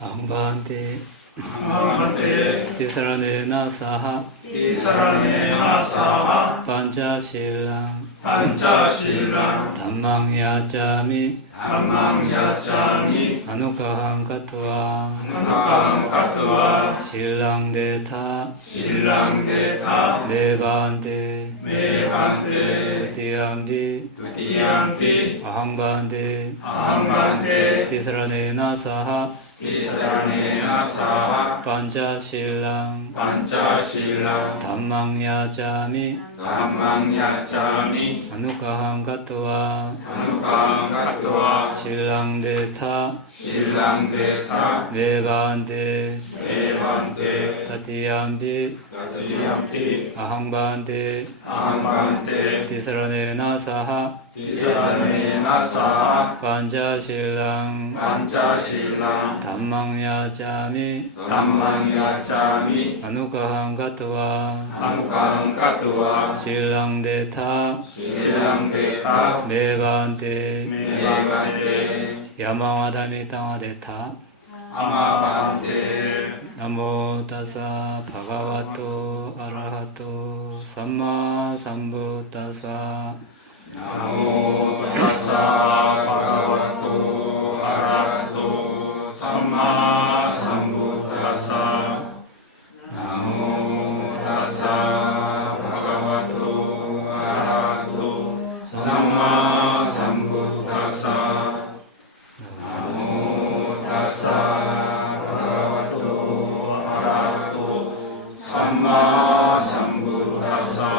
Ambante Ambante Tisarane Saha Tisarane Saha Panchasilang Dhammang Yacami Anukahang Katva Silang Deta Mebante Tutiyampi Ahambante Tisarane Saha Panchasilang Dhammang Yacami Anukahang Katva Silang Deta Mebante Tatiyampi Ahambante Tisarane Saha Panchasilang Dhammang Yacami Anukahang Katva Silang Deta Mebante Yamawadami Tangadeta Namo tassa bhagavato arahato samma sambuddhassa Namo tassa bhagavato arahato samma sambuddhassa. Namo tassa bhagavato arahato samma sambuddhassa. Namo tassa bhagavato arahato samma sambuddhassa.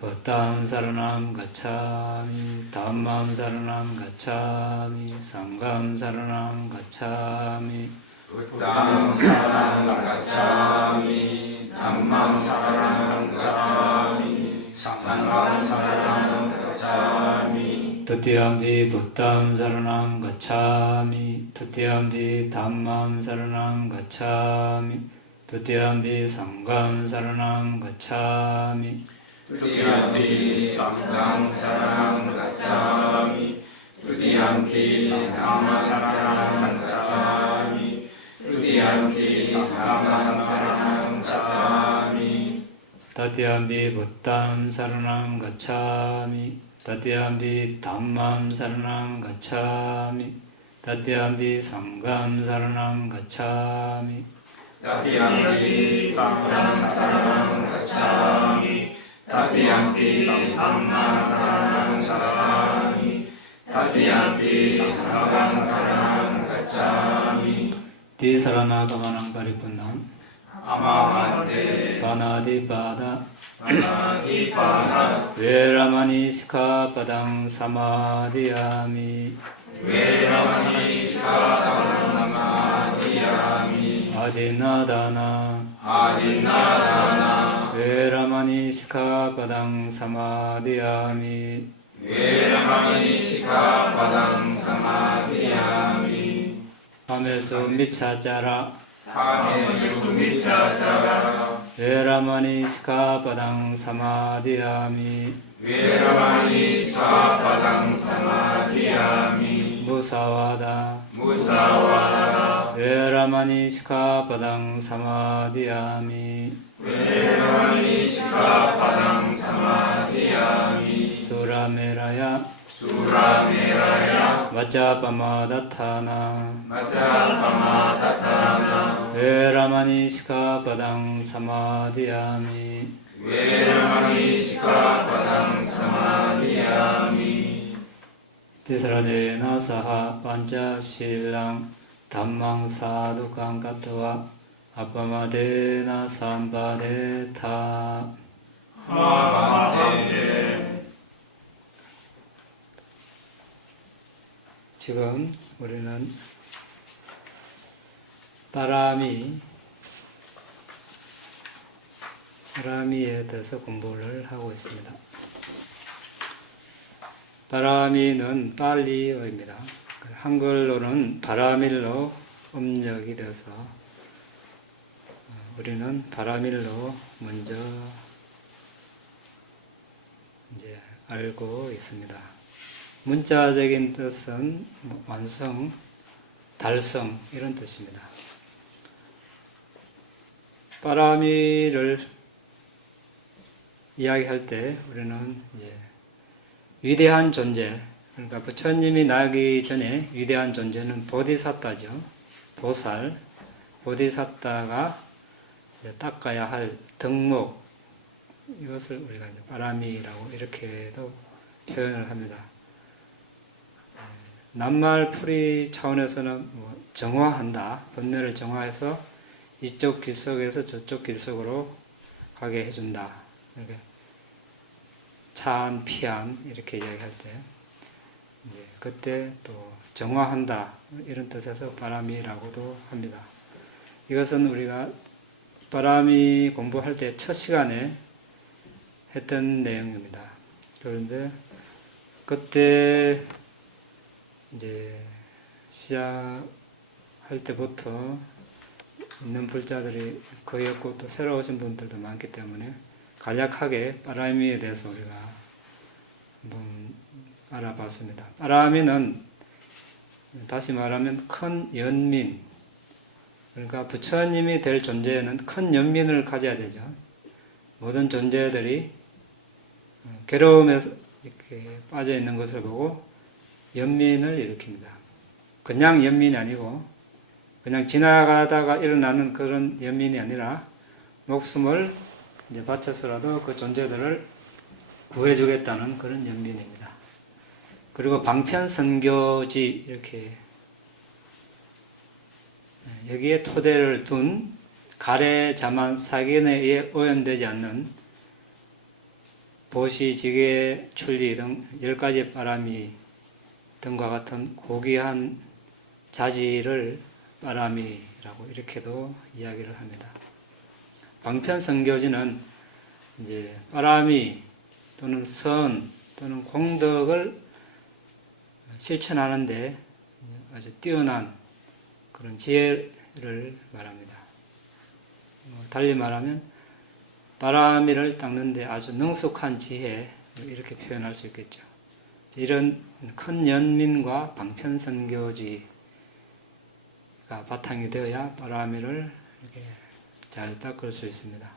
Buddham saranam gacchami, dhammam saranam gacchami, sangham saranam gacchami. Buddham saranam gacchami, dhammam saranam gacchami, sangham saranam gacchami. Tutiyampi Buddham saranam gacchami, tutiyampi dhammam saranam gacchami, tutiyampi sangham saranam gacchami. Tutiyampi Buddham saranam gacchami, tutiyampi dhammam saranam gacchami, tutiyampi sangham saranam gacchami. Tatiyampi Buddham saranam gacchami, tatiyampi dhammam saranam gacchami, tatiyampi sangham saranam gacchami. Tatiyampi Buddham saranam gacchami, tatiyampi dhammam saranam gacchami, tatiyampi sangham saranam gacchami. Tisaranagamana paripunnam Amamante Panadipada Panadipada Veramani Sikkhapadang Samadhiyami Veramani Sikkhapadang Samadhiyami Adinadana Adinadana Veramani Sikkhapadang Samadhiyami Veramani Sikkhapadang Samadhiyami Hamesu Miccaccara Hamesu Miccaccara Veramani Sikkhapadang Samadhiyami Veramani Sikkhapadang Samadhiyami Musawada Musawada Veramani Sikkhapadang Samadhiyami Veramani Sikkhapadang Samadhiyami Surameraya Surameraya Vaccappamadatthana Vaccappamadatthana Veramani Sikkhapadang Samadhiyami Veramani Sikkhapadang Samadhiyami. Tisarane saha Panchasilang Dhammang sadukang katva Appamadena sampadeta. Amamante 지금 우리는 바람이에 대해서 공부를 하고 있습니다. 바람이는 빨리어입니다. 한글로는 바라밀로 음력이 돼서 우리는 바라밀로 먼저 이제 알고 있습니다. 문자적인 뜻은 완성, 달성 이런 뜻입니다. 빠라미를 이야기할 때 우리는 이제 위대한 존재, 그러니까 부처님이 나기 전에 위대한 존재는 보디사tta죠. 보살, 보디사tta가 닦아야 할 덕목, 이것을 우리가 이제 빠라미라고 이렇게도 표현을 합니다. 낱말풀이 차원에서는 뭐 정화한다, 번뇌를 정화해서 이쪽 길속에서 저쪽 길속으로 가게 해준다. 이렇게 차안, 피안 이렇게 이야기할 때 이제 그때 또 정화한다 이런 뜻에서 빠라미라고도 합니다. 이것은 우리가 빠라미 공부할 때 첫 시간에 했던 내용입니다. 그런데 그때 이제 시작할 때부터 있는 불자들이 거의 없고 또 새로 오신 분들도 많기 때문에 간략하게 빠라미에 대해서 우리가 한번 알아봤습니다. 빠라미는 다시 말하면 큰 연민, 그러니까 부처님이 될 존재는 큰 연민을 가져야 되죠. 모든 존재들이 괴로움에 이렇게 빠져 있는 것을 보고 연민을 일으킵니다. 그냥 연민이 아니고 그냥 지나가다가 일어나는 그런 연민이 아니라 목숨을 이제 바쳐서라도 그 존재들을 구해주겠다는 그런 연민입니다. 그리고 방편선교지 이렇게 여기에 토대를 둔 가래, 자만, 사견에 의해 오염되지 않는 보시, 지계, 출리 등 10가지 빠라미 등과 같은 고귀한 자질을 빠라미라고 이렇게도 이야기를 합니다. 방편선교지는 이제 빠라미 또는 선 또는 공덕을 실천하는데 아주 뛰어난 그런 지혜를 말합니다. 달리 말하면 빠라미를 닦는데 아주 능숙한 지혜 이렇게 표현할 수 있겠죠. 이런 큰 연민과 방편선교지가 바탕이 되어야 빠라미를 이렇게 잘 닦을 수 있습니다.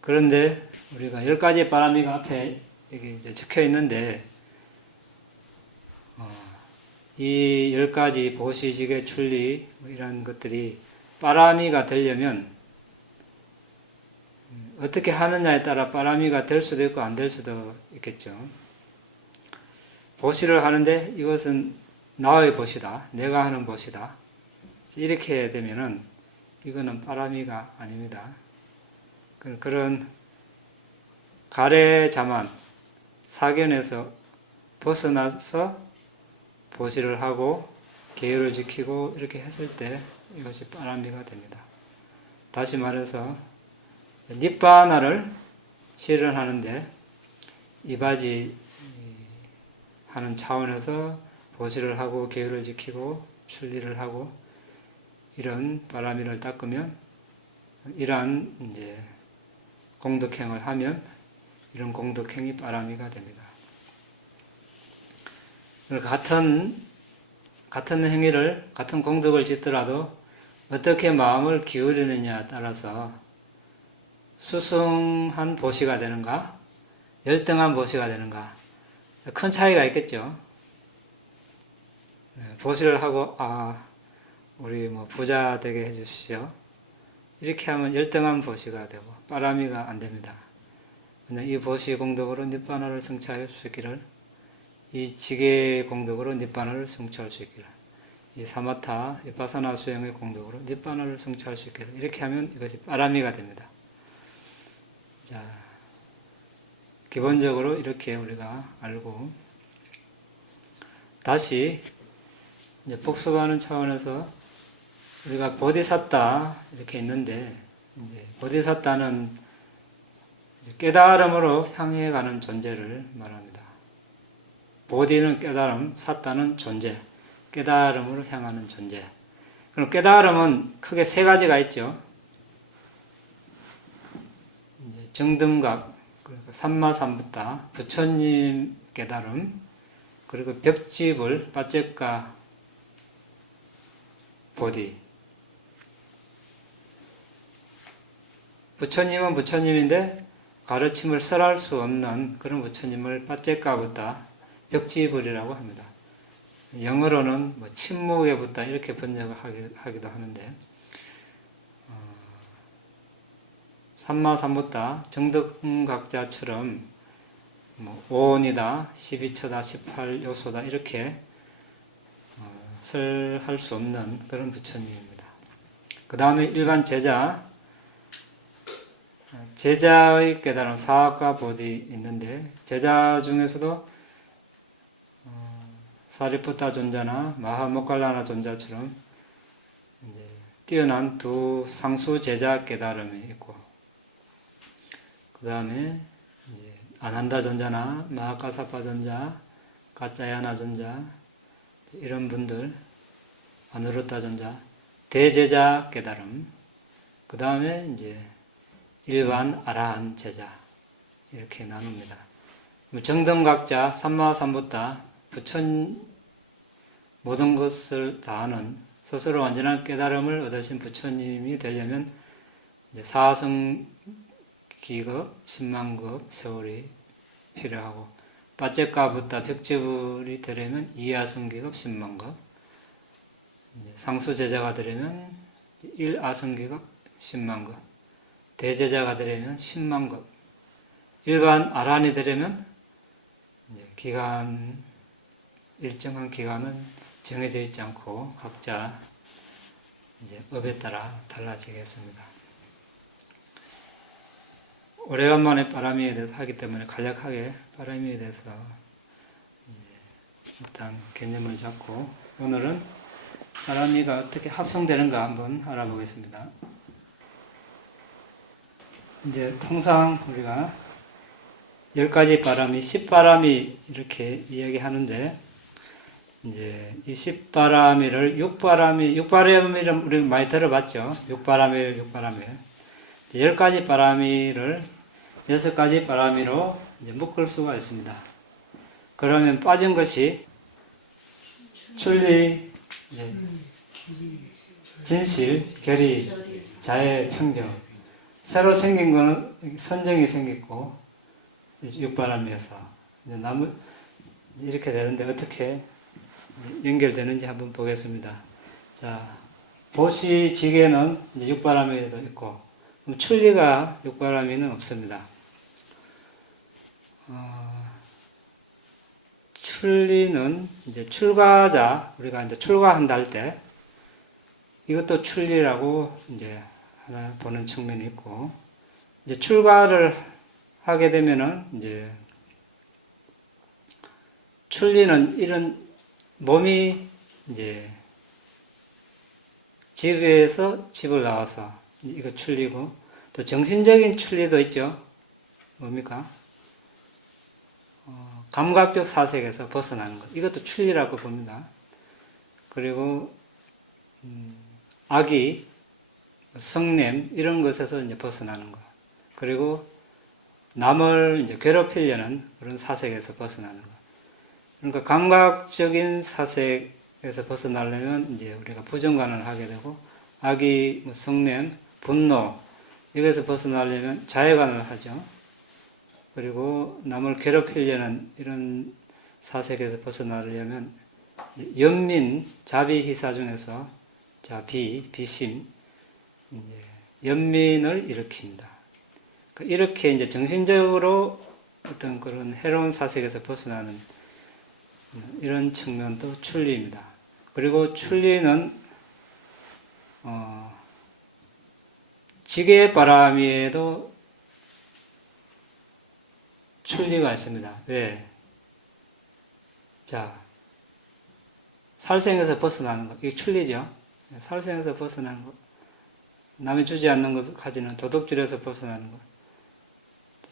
그런데 우리가 10가지 빠라미가 앞에 여기 이제 적혀 있는데 이 10가지 보시지계 출리 이런 것들이 빠라미가 되려면 어떻게 하느냐에 따라 빠라미가 될 수도 있고 안 될 수도 있겠죠. 보시를 하는데 이것은 나의 보시다, 내가 하는 보시다 이렇게 되면은 이거는 빠라미가 아닙니다. 그런 가래자만 사견에서 벗어나서 보시를 하고 계율을 지키고 이렇게 했을 때 이것이 빠라미가 됩니다. 다시 말해서 니빠나를 실현하는데 이바지 하는 차원에서 보시를 하고 계율을 지키고 출리를 하고 이런 빠라미를 닦으면 이러한 이제 공덕행을 하면 이런 공덕행이 빠라미가 됩니다. 같은 행위를 같은 공덕을 짓더라도 어떻게 마음을 기울이느냐에 따라서 수승한 보시가 되는가 열등한 보시가 되는가 큰 차이가 있겠죠. 보시를 하고 우리 뭐 부자 되게 해주시오 이렇게 하면 열등한 보시가 되고 빠라미가 안 됩니다. 이 보시 공덕으로 니빠나를 성취할 수 있기를 이 지계 공덕으로 니빠나를 성취할 수 있기를 이 사마타 비파사나 수행의 공덕으로 니빠나를 성취할 수 있기를 이렇게 하면 이것이 빠라미가 됩니다. 자, 기본적으로 이렇게 우리가 알고 다시 이제 복습하는 차원에서 우리가 보디사tta 이렇게 있는데 이제 보디사tta는 깨달음으로 향해 가는 존재를 말합니다. 보디는 깨달음, 사tta는 존재, 깨달음으로 향하는 존재. 그럼 깨달음은 크게 세 가지가 있죠. 이제 정등각, 그리고 삼마삼부타, 부처님 깨달음, 그리고 벽집을 빠째가 보디. 부처님은 부처님인데 가르침을 설할 수 없는 그런 부처님을 빠째까 부다, 벽지불이라고 합니다. 영어로는 뭐 침묵의 부다 이렇게 번역을 하기도 하는데, 삼마삼부다 정덕각자처럼 뭐 5원이다, 12처다, 18요소다 이렇게 설할 수 없는 그런 부처님입니다. 그 다음에 일반 제자, 제자의 깨달음 사학과 보디 있는데, 제자 중에서도 사리푸타 존자나 마하모칼라나 존자처럼 이제 뛰어난 두 상수 제자 깨달음이 있고, 그 다음에 아난다 존자나 마하카사파 존자, 가짜야나 존자 이런 분들, 아누루타 존자, 대제자 깨달음, 그 다음에 이제 일반 아라한 제자 이렇게 나눕니다. 정등각자 삼마삼부타 모든 것을 다 아는 스스로 완전한 깨달음을 얻으신 부처님이 되려면 이제 사성기급, 10만급 세월이 필요하고, 빠째까부터 벽지불이 되려면 이하성기급 10만급, 상수제자가 되려면 1아성기급 10만급, 대제자가 되려면 10만급, 일반 아란이 되려면 기간, 일정한 기간은 정해져 있지 않고 각자 이제 업에 따라 달라지겠습니다. 오래간만에 빠라미에 대해서 하기 때문에 간략하게 빠라미에 대해서 일단 개념을 잡고, 오늘은 빠라미가 어떻게 합성되는가 한번 알아보겠습니다. 이제 통상 우리가 10가지 바람이 10바람이 이렇게 이야기하는데, 이제 이 10바람이를 6바람이를 우리 많이 들어봤죠. 6바람일 10가지 바람이를 6가지 바람이로 이제 묶을 수가 있습니다. 그러면 빠진 것이 출리, 진실, 결의, 자애, 평정. 새로 생긴 거는 선정이 생겼고, 6바람이어서 이렇게 되는데 어떻게 연결되는지 한번 보겠습니다. 자, 보시지게는 이제 6바람이도 있고, 출리가 6바람이는 없습니다. 출리는 이제 출가자, 우리가 이제 출가한다 할 때 이것도 출리라고 이제 하나 보는 측면이 있고, 이제 출가를 하게 되면은 이제 출리는 이런 몸이 이제 집에서 집을 나와서 이거 출리고, 또 정신적인 출리도 있죠. 뭡니까? 감각적 사색에서 벗어나는 것. 이것도 출리라고 봅니다. 그리고 악의, 성냄 이런 것에서 이제 벗어나는 것. 그리고 남을 이제 괴롭히려는 그런 사색에서 벗어나는 것. 그러니까 감각적인 사색에서 벗어나려면 이제 우리가 부정관을 하게 되고, 악의, 성냄, 분노 여기서 벗어나려면 자애관을 하죠. 그리고 남을 괴롭히려는 이런 사색에서 벗어나려면 연민, 자비희사 중에서 비심, 연민을 일으킵니다. 이렇게 이제 정신적으로 어떤 그런 해로운 사색에서 벗어나는 이런 측면도 출리입니다. 그리고 출리는 지게바람이에도 출리가 있습니다. 왜? 자, 살생에서 벗어나는 것, 이게 출리죠. 살생에서 벗어나는 것, 남이 주지 않는 것을 가지는 도둑질에서 벗어나는 것,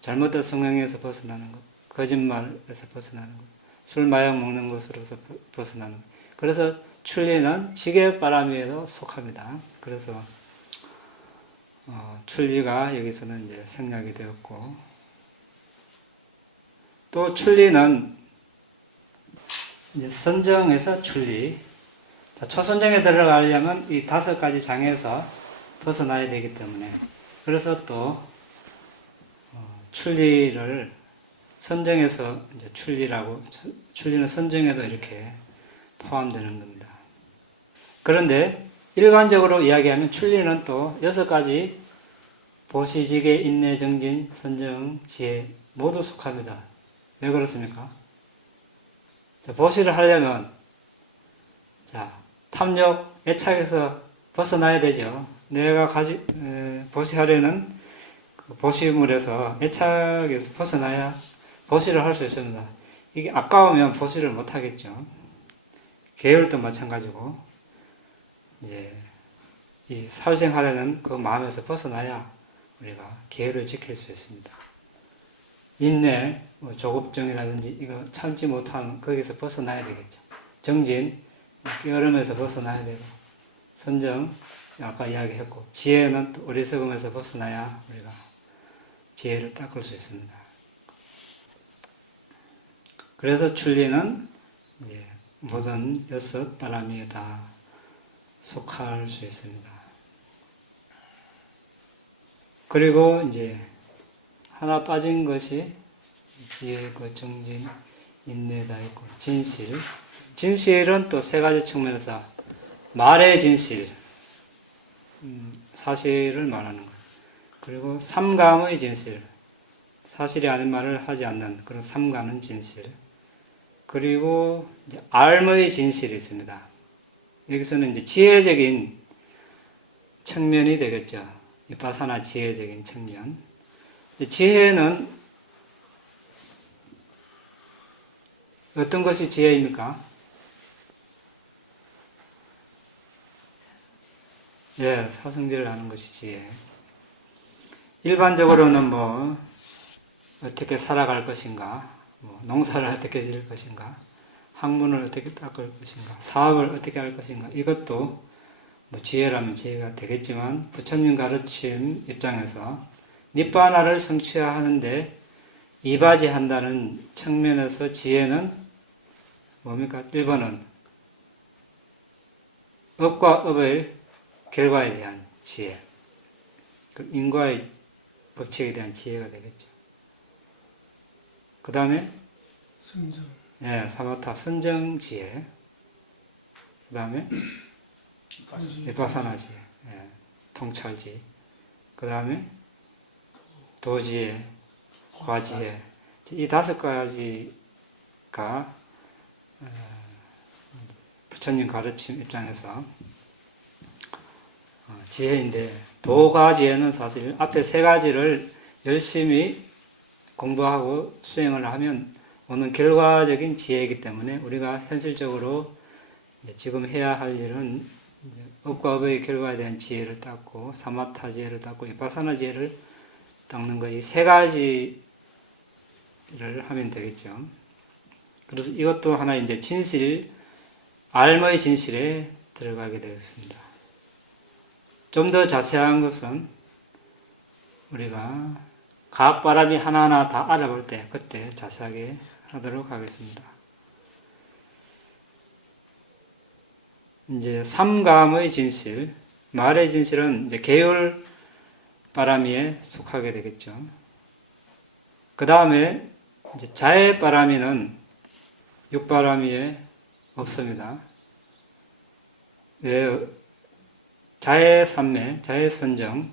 잘못된 성행에서 벗어나는 것, 거짓말에서 벗어나는 것, 술, 마약 먹는 것으로서 벗어나는 것. 그래서 출리는 지게바람이에도 속합니다. 그래서 출리가 여기서는 이제 생략이 되었고, 또 출리는 이제 선정에서 출리. 자, 자, 초선정에 들어가려면 이 5가지 장애에서 벗어나야 되기 때문에, 그래서 또 출리를 선정에서 이제 출리는 선정에도 이렇게 포함되는 겁니다. 그런데 일반적으로 이야기하면 출리는 또 6가지 보시지계, 인내, 정진, 선정, 지혜 모두 속합니다. 왜 그렇습니까? 자, 보시를 하려면 자, 탐욕, 애착에서 벗어나야 되죠. 내가 보시하려는 그 보시물에서 애착에서 벗어나야 보시를 할 수 있습니다. 이게 아까우면 보시를 못 하겠죠. 계율도 마찬가지고, 이제 이 살생하려는 그 마음에서 벗어나야 우리가 계율을 지킬 수 있습니다. 인내, 조급증이라든지 이거 참지 못하는 거기서 벗어나야 되겠죠. 정진, 깨어름에서 벗어나야 되고, 선정, 아까 이야기했고, 지혜는 또 어리석음에서 벗어나야 우리가 지혜를 닦을 수 있습니다. 그래서 출리는 이제 모든 6바람위에 다 속할 수 있습니다. 그리고 이제 하나 빠진 것이 지혜, 정진, 인내다 있고, 진실. 진실은 또 3가지 측면에서 말의 진실, 사실을 말하는 것. 그리고 삼감의 진실, 사실이 아닌 말을 하지 않는 그런 삼가는 진실. 그리고 이제 알의 진실이 있습니다. 여기서는 이제 지혜적인 측면이 되겠죠. 비파사나 지혜적인 측면. 지혜는 어떤 것이 지혜입니까? 예, 사성질을 하는 것이 지혜. 일반적으로는 뭐 어떻게 살아갈 것인가, 농사를 어떻게 지을 것인가, 학문을 어떻게 닦을 것인가, 사업을 어떻게 할 것인가, 이것도 뭐 지혜라면 지혜가 되겠지만, 부처님 가르침 입장에서 니빠나를 성취하는데 이바지한다는 측면에서 지혜는 뭡니까? 1번은 업과 업의 결과에 대한 지혜, 그 인과의 법칙에 대한 지혜가 되겠죠. 그 다음에 선정. 예, 사마타 선정 지혜. 그 다음에 비파사나 지혜, 예, 통찰 지혜. 그 다음에 도지혜, 과지혜. 이 5가지가 부처님 가르침 입장에서 지혜인데, 도과지혜는 사실 앞에 3가지를 열심히 공부하고 수행을 하면 오는 결과적인 지혜이기 때문에, 우리가 현실적으로 지금 해야 할 일은 업과 업의 결과에 대한 지혜를 닦고, 사마타 지혜를 닦고, 비파사나 지혜를 닦는 거, 이 3가지를 하면 되겠죠. 그래서 이것도 하나 이제 진실, 알의 진실에 들어가게 되었습니다. 좀 더 자세한 것은 우리가 각 바람이 하나하나 다 알아볼 때, 그때 자세하게 하도록 하겠습니다. 이제 삼감의 진실, 말의 진실은 이제 계율 바람이에 속하게 되겠죠. 그 다음에 이제 자의 바람이는 6바람이에 없습니다. 왜? 자의 삼매, 자의 선정에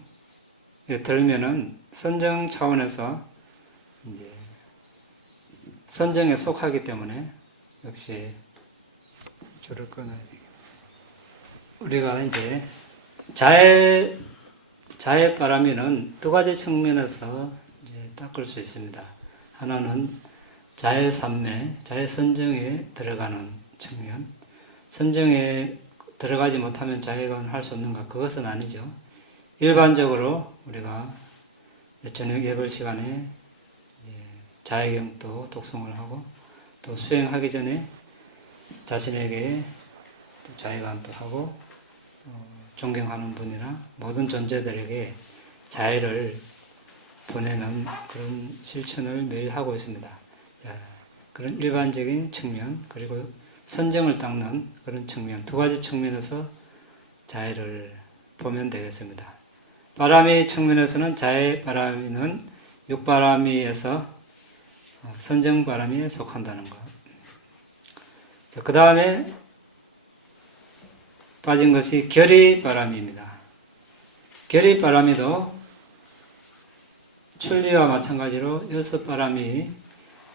들면은 선정 차원에서 이제 선정에 속하기 때문에 역시 줄을 끊어야 되겠다. 우리가 이제 자의 바람이는 2가지 측면에서 이제 닦을 수 있습니다. 하나는 자의 삼매, 자의 선정에 들어가는 측면. 선정에 들어가지 못하면 자해가 할 수 없는가? 그것은 아니죠. 일반적으로 우리가 저녁 예불 시간에 자해경도 독송을 하고, 또 수행하기 전에 자신에게 자해관도 하고, 존경하는 분이나 모든 존재들에게 자해를 보내는 그런 실천을 매일 하고 있습니다. 그런 일반적인 측면, 그리고 선정을 닦는 그런 측면, 두 가지 측면에서 자해를 보면 되겠습니다. 바람이 측면에서는 자해 바람이는 육바람이에서 선정 바람에 속한다는 것. 그 다음에 빠진 것이 결의 바람입니다. 결의 바람이도 천리와 마찬가지로 6바람이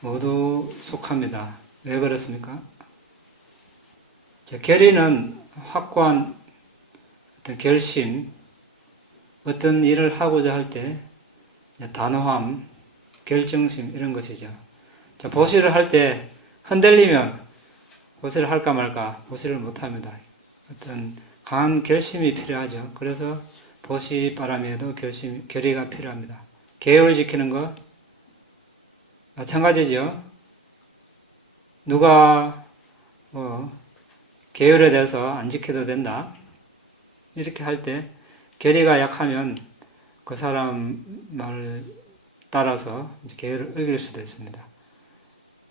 모두 속합니다. 왜 그렇습니까? 결의는 확고한 어떤 결심, 어떤 일을 하고자 할 때 단호함, 결정심 이런 것이죠. 보시를 할 때 흔들리면 보시를 할까 말까 보시를 못합니다. 어떤 강한 결심이 필요하죠. 그래서 보시 바람에도 결의가 필요합니다. 계율을 지키는 것 마찬가지죠. 누가 계율에 대해서 안 지켜도 된다 이렇게 할 때 결의가 약하면 그 사람 말을 따라서 계율을 어길 수도 있습니다.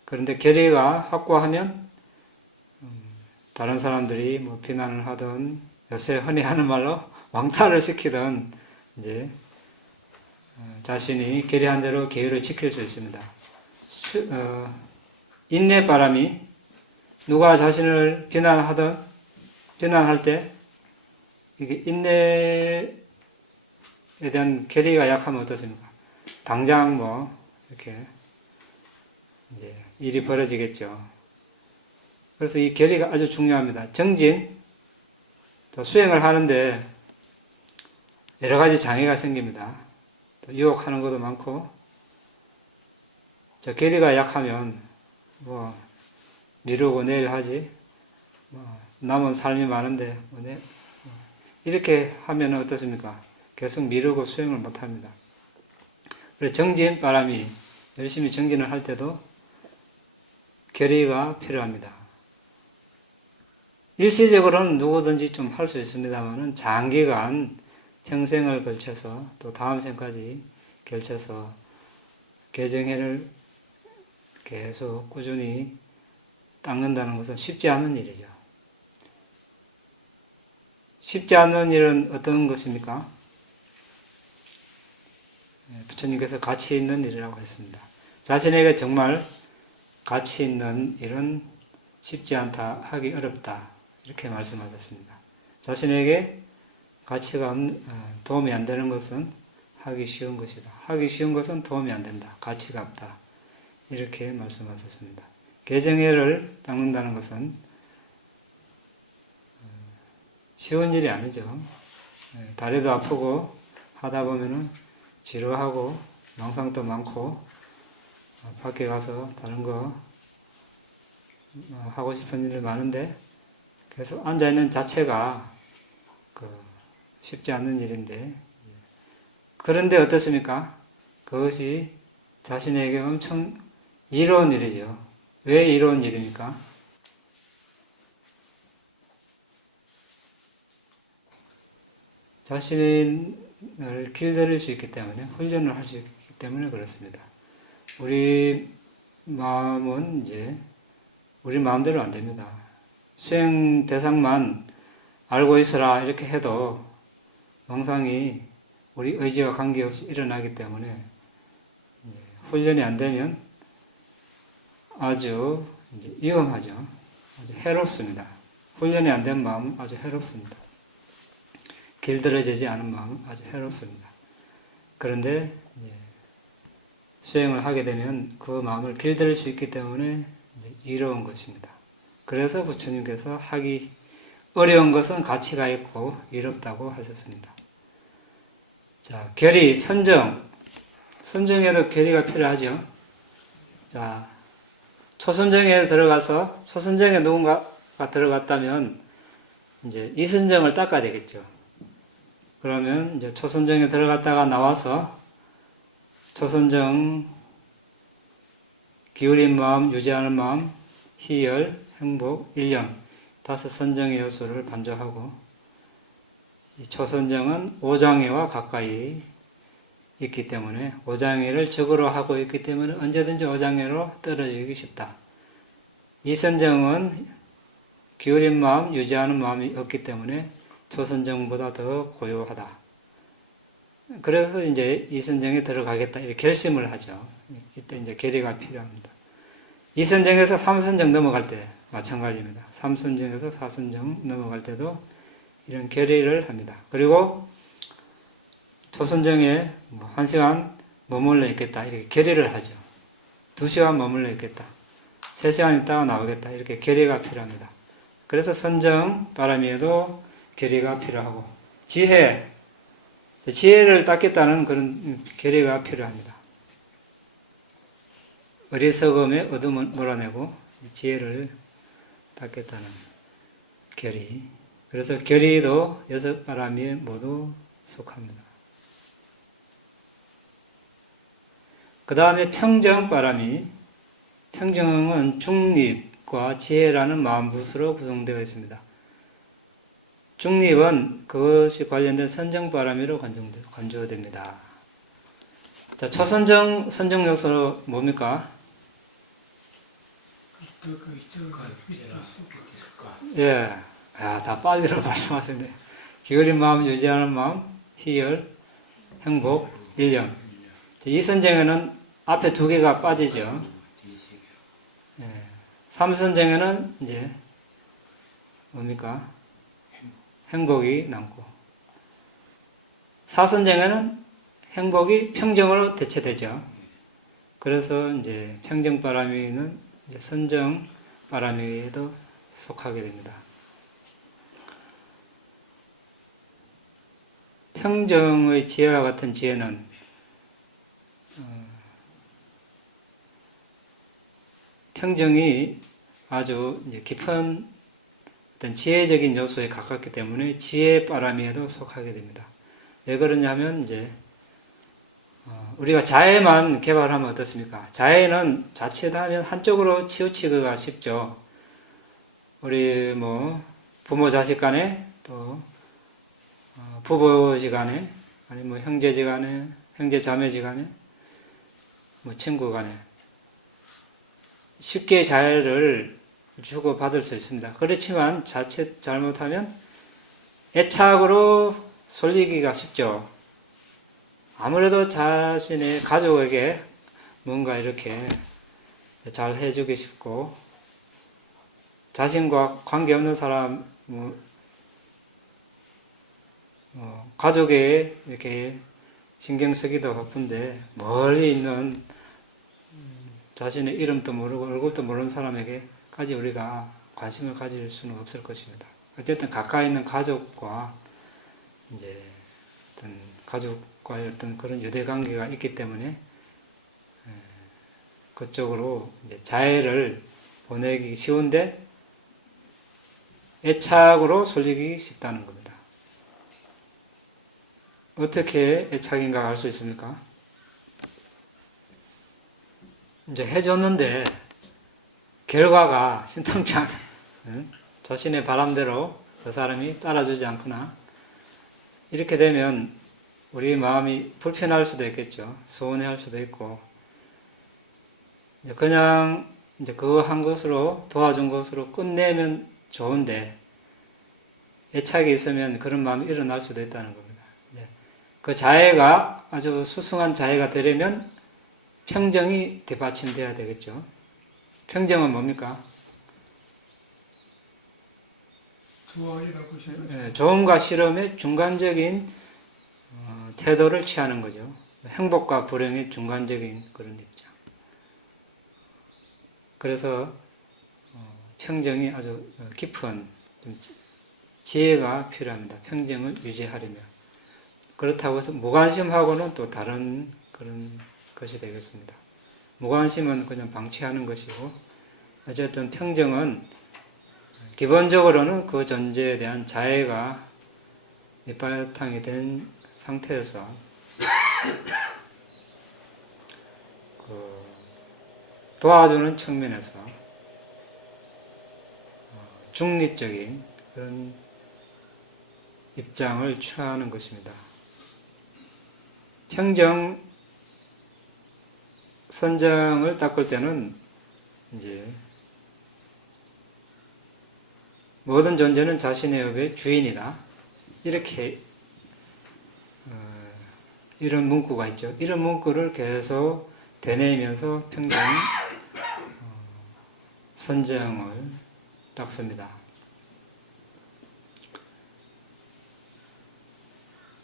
그런데 결의가 확고하면 다른 사람들이 비난을 하든 요새 흔히 하는 말로 왕따를 시키든 이제 자신이 결의한 대로 계율을 지킬 수 있습니다. 인내 바람이 누가 자신을 비난할 때 이게 인내에 대한 결의가 약하면 어떻습니까? 당장 이렇게 이제 일이 벌어지겠죠. 그래서 이 결의가 아주 중요합니다. 정진, 또 수행을 하는데 여러 가지 장애가 생깁니다. 또 유혹하는 것도 많고, 결의가 약하면 미루고 내일 하지, 남은 삶이 많은데 이렇게 하면 어떻습니까? 계속 미루고 수행을 못합니다. 그래서 정진 바람이 열심히 정진을 할 때도 결의가 필요합니다. 일시적으로는 누구든지 좀 할 수 있습니다만 장기간 평생을 걸쳐서 또 다음 생까지 걸쳐서 개정회를 계속 꾸준히 닦는다는 것은 쉽지 않은 일이죠. 쉽지 않은 일은 어떤 것입니까? 부처님께서 가치 있는 일이라고 했습니다. 자신에게 정말 가치 있는 일은 쉽지 않다, 하기 어렵다 이렇게 말씀하셨습니다. 자신에게 가치가 도움이 안 되는 것은 하기 쉬운 것이다. 하기 쉬운 것은 도움이 안 된다. 가치가 없다. 이렇게 말씀하셨습니다. 개정회를 닦는다는 것은 쉬운 일이 아니죠. 다리도 아프고 하다 보면은 지루하고 망상도 많고 밖에 가서 다른 거 하고 싶은 일이 많은데 계속 앉아있는 자체가 쉽지 않는 일인데 그런데 어떻습니까? 그것이 자신에게 엄청 이로운 일이죠. 왜 이로운 일입니까? 자신을 길들일 수 있기 때문에, 훈련을 할 수 있기 때문에 그렇습니다. 우리 마음은 우리 마음대로 안 됩니다. 수행 대상만 알고 있어라 이렇게 해도 망상이 우리 의지와 관계없이 일어나기 때문에 훈련이 안 되면 아주 위험하죠. 아주 해롭습니다. 훈련이 안 된 마음은 아주 해롭습니다. 길들여지지 않은 마음은 아주 해롭습니다. 그런데 수행을 하게 되면 그 마음을 길들일 수 있기 때문에 이로운 것입니다. 그래서 부처님께서 하기 어려운 것은 가치가 있고 이롭다고 하셨습니다. 자, 결의, 선정에도 결의가 필요하죠. 자, 초선정에 들어가서 초선정에 누군가가 들어갔다면 이선정을 닦아야 되겠죠. 그러면 초선정에 들어갔다가 나와서 초선정 기울인 마음, 유지하는 마음, 희열, 행복, 일념 5선정의 요소를 반조하고 이 초선정은 오장애와 가까이 있기 때문에 오장애를 적으로 하고 있기 때문에 언제든지 오장애로 떨어지기 쉽다. 이선정은 기울인 마음, 유지하는 마음이 없기 때문에 초선정보다 더 고요하다. 그래서 이제 이선정에 들어가겠다 이렇게 결심을 하죠. 이때 이제 결의가 필요합니다. 이선정에서 삼선정 넘어갈 때 마찬가지입니다. 삼선정에서 사선정 넘어갈 때도 이런 결의를 합니다. 그리고 초선정에 1시간 머물러 있겠다 이렇게 결의를 하죠. 2시간 머물러 있겠다. 3시간 있다가 나오겠다 이렇게 결의가 필요합니다. 그래서 선정 바람에도 결의가 필요하고 지혜를 닦겠다는 그런 결의가 필요합니다. 어리석음의 어둠을 몰아내고 지혜를 닦겠다는 결의. 그래서 결의도 6바람에 모두 속합니다. 그 다음에 평정바람이, 평정은 중립과 지혜라는 마음붓으로 구성되어 있습니다. 중립은 그것이 관련된 선정바람으로 간주됩니다. 자, 초선정, 선정 요소 뭡니까? 예, 다 빨리로 말씀하시네. 기울인 마음, 유지하는 마음, 희열, 행복, 일념. 이 선정에는 앞에 2개가 빠지죠. 예, 3선정에는 이제 뭡니까? 행복이 남고, 4선정에는 행복이 평정으로 대체되죠. 그래서 이제 평정바람이는 이제 선정바람에도 속하게 됩니다. 평정의 지혜와 같은 지혜는 평정이 아주 이제 깊은 어떤 지혜적인 요소에 가깝기 때문에 지혜바람에도 속하게 됩니다. 왜 그러냐면 이제 우리가 자해만 개발하면 어떻습니까? 자해는 자칫하면 한쪽으로 치우치기가 쉽죠. 우리 부모 자식 간에 또 부부지간에 아니면 형제지간에 형제 자매지간에 친구 간에 쉽게 자해를 주고받을 수 있습니다. 그렇지만 자칫 잘못하면 애착으로 쏠리기가 쉽죠. 아무래도 자신의 가족에게 뭔가 이렇게 잘 해주기 싶고, 자신과 관계없는 사람, 가족에 이렇게 신경 쓰기도 바쁜데, 멀리 있는 자신의 이름도 모르고 얼굴도 모르는 사람에게까지 우리가 관심을 가질 수는 없을 것입니다. 어쨌든 가까이 있는 가족과 이제 어떤 가족과의 어떤 그런 유대관계가 있기 때문에 그쪽으로 이제 자해를 보내기 쉬운데 애착으로 쏠리기 쉽다는 겁니다. 어떻게 애착인가 알 수 있습니까? 이제 해줬는데 결과가 신통치 않아. 자신의 바람대로 그 사람이 따라주지 않거나 이렇게 되면 우리 마음이 불편할 수도 있겠죠. 서운해할 수도 있고, 그냥 이제 그거 한 것으로 도와준 것으로 끝내면 좋은데 애착이 있으면 그런 마음이 일어날 수도 있다는 겁니다. 그 자해가 아주 수승한 자해가 되려면 평정이 뒷받침돼야 되겠죠. 평정은 뭡니까? 조언과 실험의 중간적인 태도를 취하는 거죠. 행복과 불행의 중간적인 그런 입장. 그래서 평정이 아주 깊은 지혜가 필요합니다. 평정을 유지하려면. 그렇다고 해서 무관심하고는 또 다른 그런 것이 되겠습니다. 무관심은 그냥 방치하는 것이고, 어쨌든 평정은 기본적으로는 그 존재에 대한 자애가 밑바탕이 된 상태에서 도와주는 측면에서 중립적인 그런 입장을 취하는 것입니다. 평정 선정을 닦을 때는 이제 모든 존재는 자신의 업의 주인이다. 이렇게 이런 문구가 있죠. 이런 문구를 계속 되뇌이면서 평경 선정을 딱 씁니다.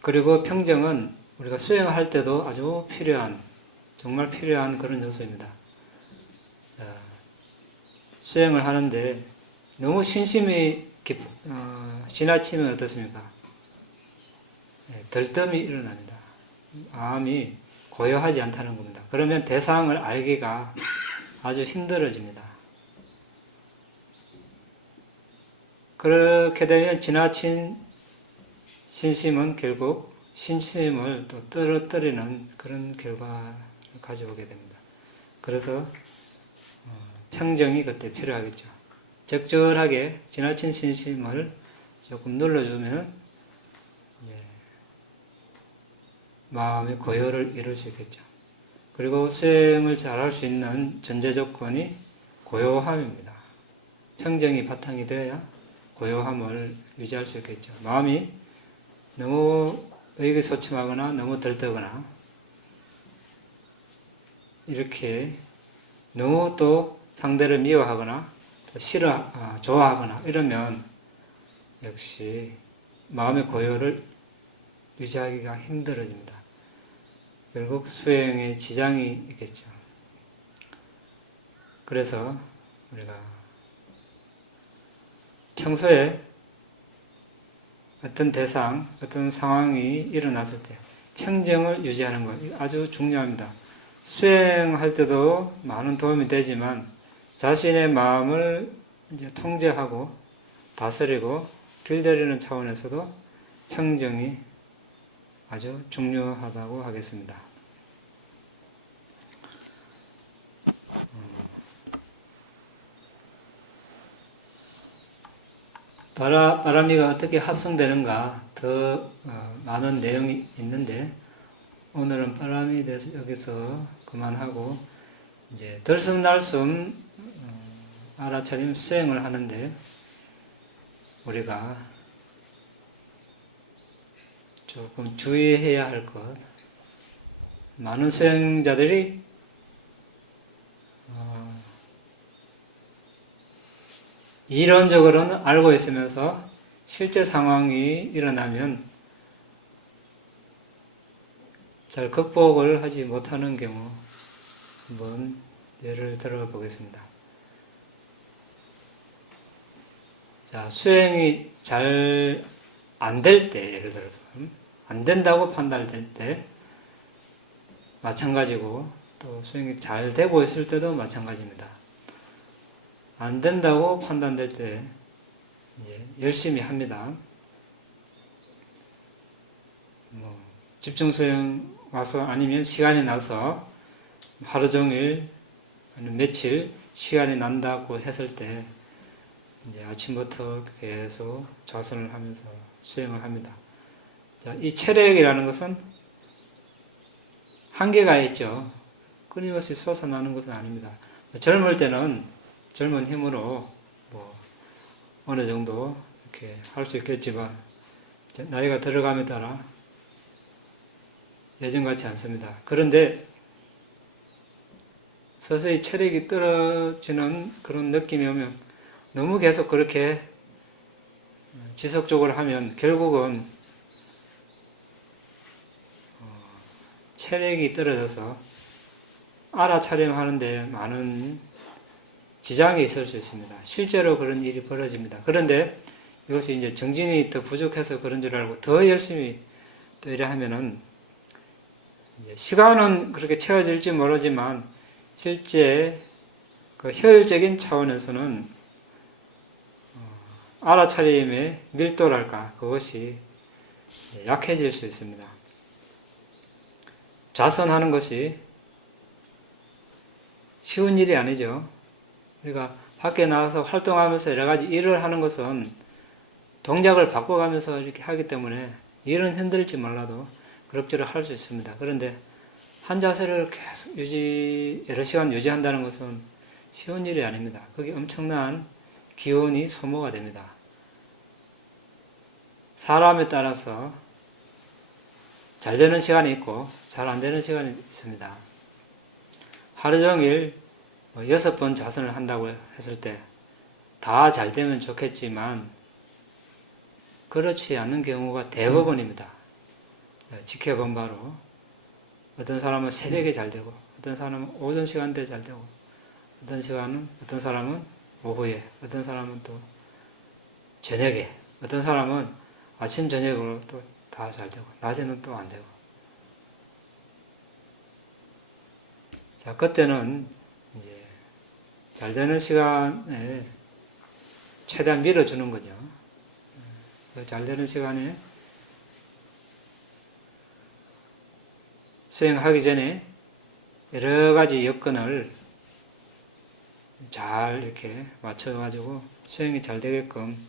그리고 평정은 우리가 수행할 때도 아주 필요한, 정말 필요한 그런 요소입니다. 수행을 하는데 너무 신심이 지나치면 어떻습니까? 들뜸이 일어납니다. 마음이 고요하지 않다는 겁니다. 그러면 대상을 알기가 아주 힘들어집니다. 그렇게 되면 지나친 신심은 결국 신심을 또 떨어뜨리는 그런 결과를 가져오게 됩니다. 그래서 평정이 그때 필요하겠죠. 적절하게 지나친 신심을 조금 눌러주면 마음의 고요를 이룰 수 있겠죠. 그리고 수행을 잘할 수 있는 전제 조건이 고요함입니다. 평정이 바탕이 되어야 고요함을 유지할 수 있겠죠. 마음이 너무 의기소침하거나 너무 들뜨거나 이렇게 너무 또 상대를 미워하거나 또 좋아하거나 이러면 역시 마음의 고요를 유지하기가 힘들어집니다. 결국 수행에 지장이 있겠죠. 그래서 우리가 평소에 어떤 대상, 어떤 상황이 일어났을 때 평정을 유지하는 것 아주 중요합니다. 수행할 때도 많은 도움이 되지만 자신의 마음을 이제 통제하고 다스리고 길들이는 차원에서도 평정이 아주 중요하다고 하겠습니다. 바람이가 어떻게 합성되는가 더 많은 내용이 있는데 오늘은 바람에 대해서 여기서 그만하고 이제 들숨날숨 알아차림 수행을 하는데 우리가 조금 주의해야 할 것, 많은 수행자들이 이론적으로는 알고 있으면서 실제 상황이 일어나면 잘 극복을 하지 못하는 경우 한번 예를 들어 보겠습니다. 자, 수행이 잘 안 될 때, 예를 들어서 안 된다고 판단될 때 마찬가지고 또 수행이 잘 되고 있을 때도 마찬가지입니다. 안 된다고 판단될 때 이제 열심히 합니다. 집중 수행 와서 아니면 시간이 나서 하루 종일 아니면 며칠 시간이 난다고 했을 때 이제 아침부터 계속 좌선을 하면서 수행을 합니다. 자, 이 체력이라는 것은 한계가 있죠. 끊임없이 솟아나는 것은 아닙니다. 젊을 때는 젊은 힘으로 어느 정도 이렇게 할 수 있겠지만 나이가 들어감에 따라 예전 같지 않습니다. 그런데 서서히 체력이 떨어지는 그런 느낌이 오면 너무 계속 그렇게 지속적으로 하면 결국은 체력이 떨어져서 알아차림하는데 많은 지장이 있을 수 있습니다. 실제로 그런 일이 벌어집니다. 그런데 이것이 이제 정진이 더 부족해서 그런 줄 알고 더 열심히 또 이래 하면은 이제 시간은 그렇게 채워질지 모르지만 실제 그 효율적인 차원에서는 알아차림의 밀도랄까 그것이 약해질 수 있습니다. 좌선하는 것이 쉬운 일이 아니죠. 우리가 밖에 나가서 활동하면서 여러 가지 일을 하는 것은 동작을 바꿔가면서 이렇게 하기 때문에 일은 힘들지 몰라도 그럭저럭 할 수 있습니다. 그런데 한 자세를 계속 여러 시간 유지한다는 것은 쉬운 일이 아닙니다. 거기 엄청난 기운이 소모가 됩니다. 사람에 따라서 잘 되는 시간이 있고 잘 안 되는 시간이 있습니다. 하루 종일 6번 자선을 한다고 했을 때 다 잘 되면 좋겠지만 그렇지 않는 경우가 대부분입니다. 지켜본 바로 어떤 사람은 새벽에 잘 되고 어떤 사람은 오전 시간대에 잘 되고 어떤 사람은 오후에, 어떤 사람은 또 저녁에, 어떤 사람은 아침 저녁으로 또 다 잘 되고 낮에는 또 안 되고. 자, 그때는 이제 잘 되는 시간에 최대한 밀어주는 거죠. 그 잘 되는 시간에 수행하기 전에 여러 가지 여건을 잘 이렇게 맞춰가지고 수행이 잘 되게끔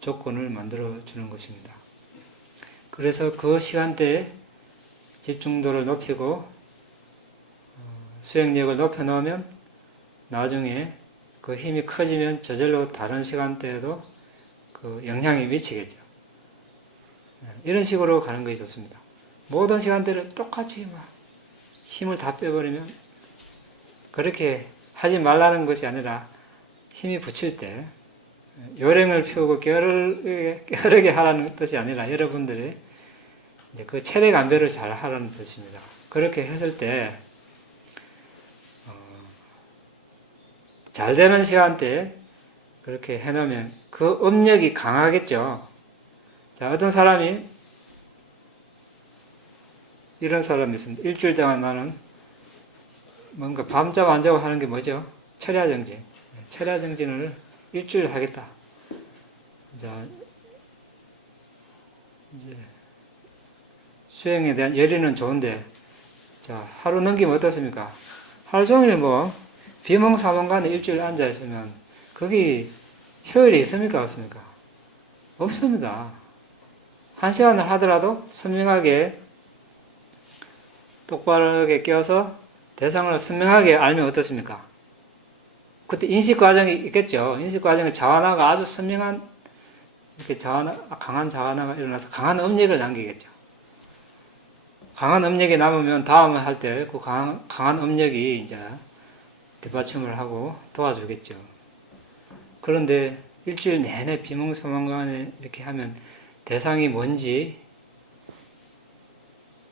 조건을 만들어 주는 것입니다. 그래서 그 시간대에 집중도를 높이고 수행력을 높여 놓으면 나중에 그 힘이 커지면 저절로 다른 시간대에도 그 영향이 미치겠죠. 이런 식으로 가는 것이 좋습니다. 모든 시간대를 똑같이 막 힘을 다 빼버리면 그렇게 하지 말라는 것이 아니라 힘이 붙일 때 요령을 피우고 게으르게 하라는 뜻이 아니라 여러분들이 이제 그 체력 안배를 잘 하라는 뜻입니다. 그렇게 했을 때 잘 되는 시간대에 그렇게 해놓으면 그 업력이 강하겠죠. 자, 어떤 사람이 이런 사람이 있습니다. 일주일 동안 나는 뭔가 밤잠 안 자고 하는 게 뭐죠? 철야정진. 철야정진을 일주일 하겠다. 자, 이제 수행에 대한 열의는 좋은데, 자, 하루 넘기면 어떻습니까? 하루 종일 뭐 비몽사몽간에 일주일 앉아 있으면 거기 효율이 있습니까? 없습니까? 없습니다. 1시간을 하더라도 선명하게 똑바르게 깨어서 대상을 선명하게 알면 어떻습니까? 그때 인식 과정이 있겠죠. 인식 과정에 자완화가 아주 선명한 이렇게 강한 자완화가 일어나서 강한 업력을 남기겠죠. 강한 업력이 남으면 다음에 할 때 그 강한 업력이 이제 뒷받침을 하고 도와주겠죠. 그런데 일주일 내내 비몽사몽간에 이렇게 하면 대상이 뭔지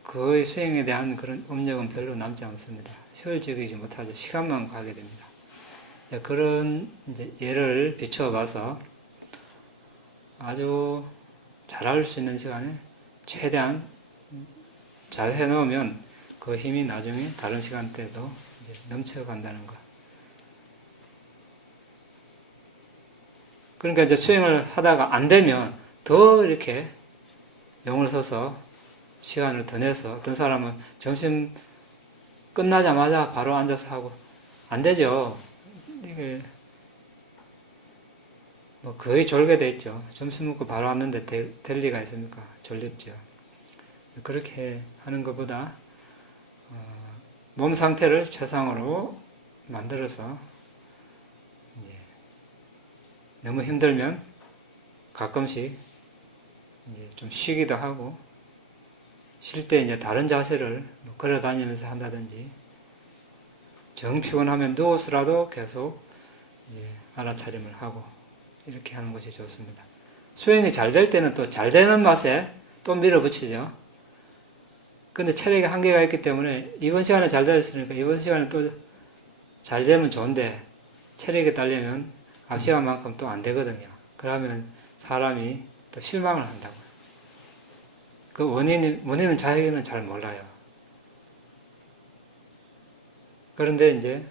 그의 수행에 대한 그런 업력은 별로 남지 않습니다. 효율적이지 못하죠. 시간만 가게 됩니다. 그런 이제 예를 비추어 봐서 아주 잘할 수 있는 시간에 최대한 잘 해놓으면 그 힘이 나중에 다른 시간대도 이제 넘쳐간다는 것. 그러니까 이제 수행을 하다가 안 되면 더 이렇게 용을 써서 시간을 더 내서 어떤 사람은 점심 끝나자마자 바로 앉아서 하고 안 되죠. 이게 뭐 거의 졸게 돼 있죠. 점심 먹고 바로 왔는데 될 리가 있습니까? 졸립죠. 그렇게 하는 것보다 몸 상태를 최상으로 만들어서 너무 힘들면 가끔씩 이제 좀 쉬기도 하고 쉴 때 이제 다른 자세를 걸어 다니면서 한다든지 정 피곤하면 누워서라도 계속 이제 알아차림을 하고 이렇게 하는 것이 좋습니다. 수행이 잘 될 때는 또 잘 되는 맛에 또 밀어붙이죠. 근데 체력에 한계가 있기 때문에 이번 시간에 잘 되었으니까 이번 시간에 또 잘 되면 좋은데 체력에 딸리면 앞 시간만큼 또 안 되거든요. 그러면 사람이 또 실망을 한다고요. 그 원인은 자기는 잘 몰라요. 그런데 이제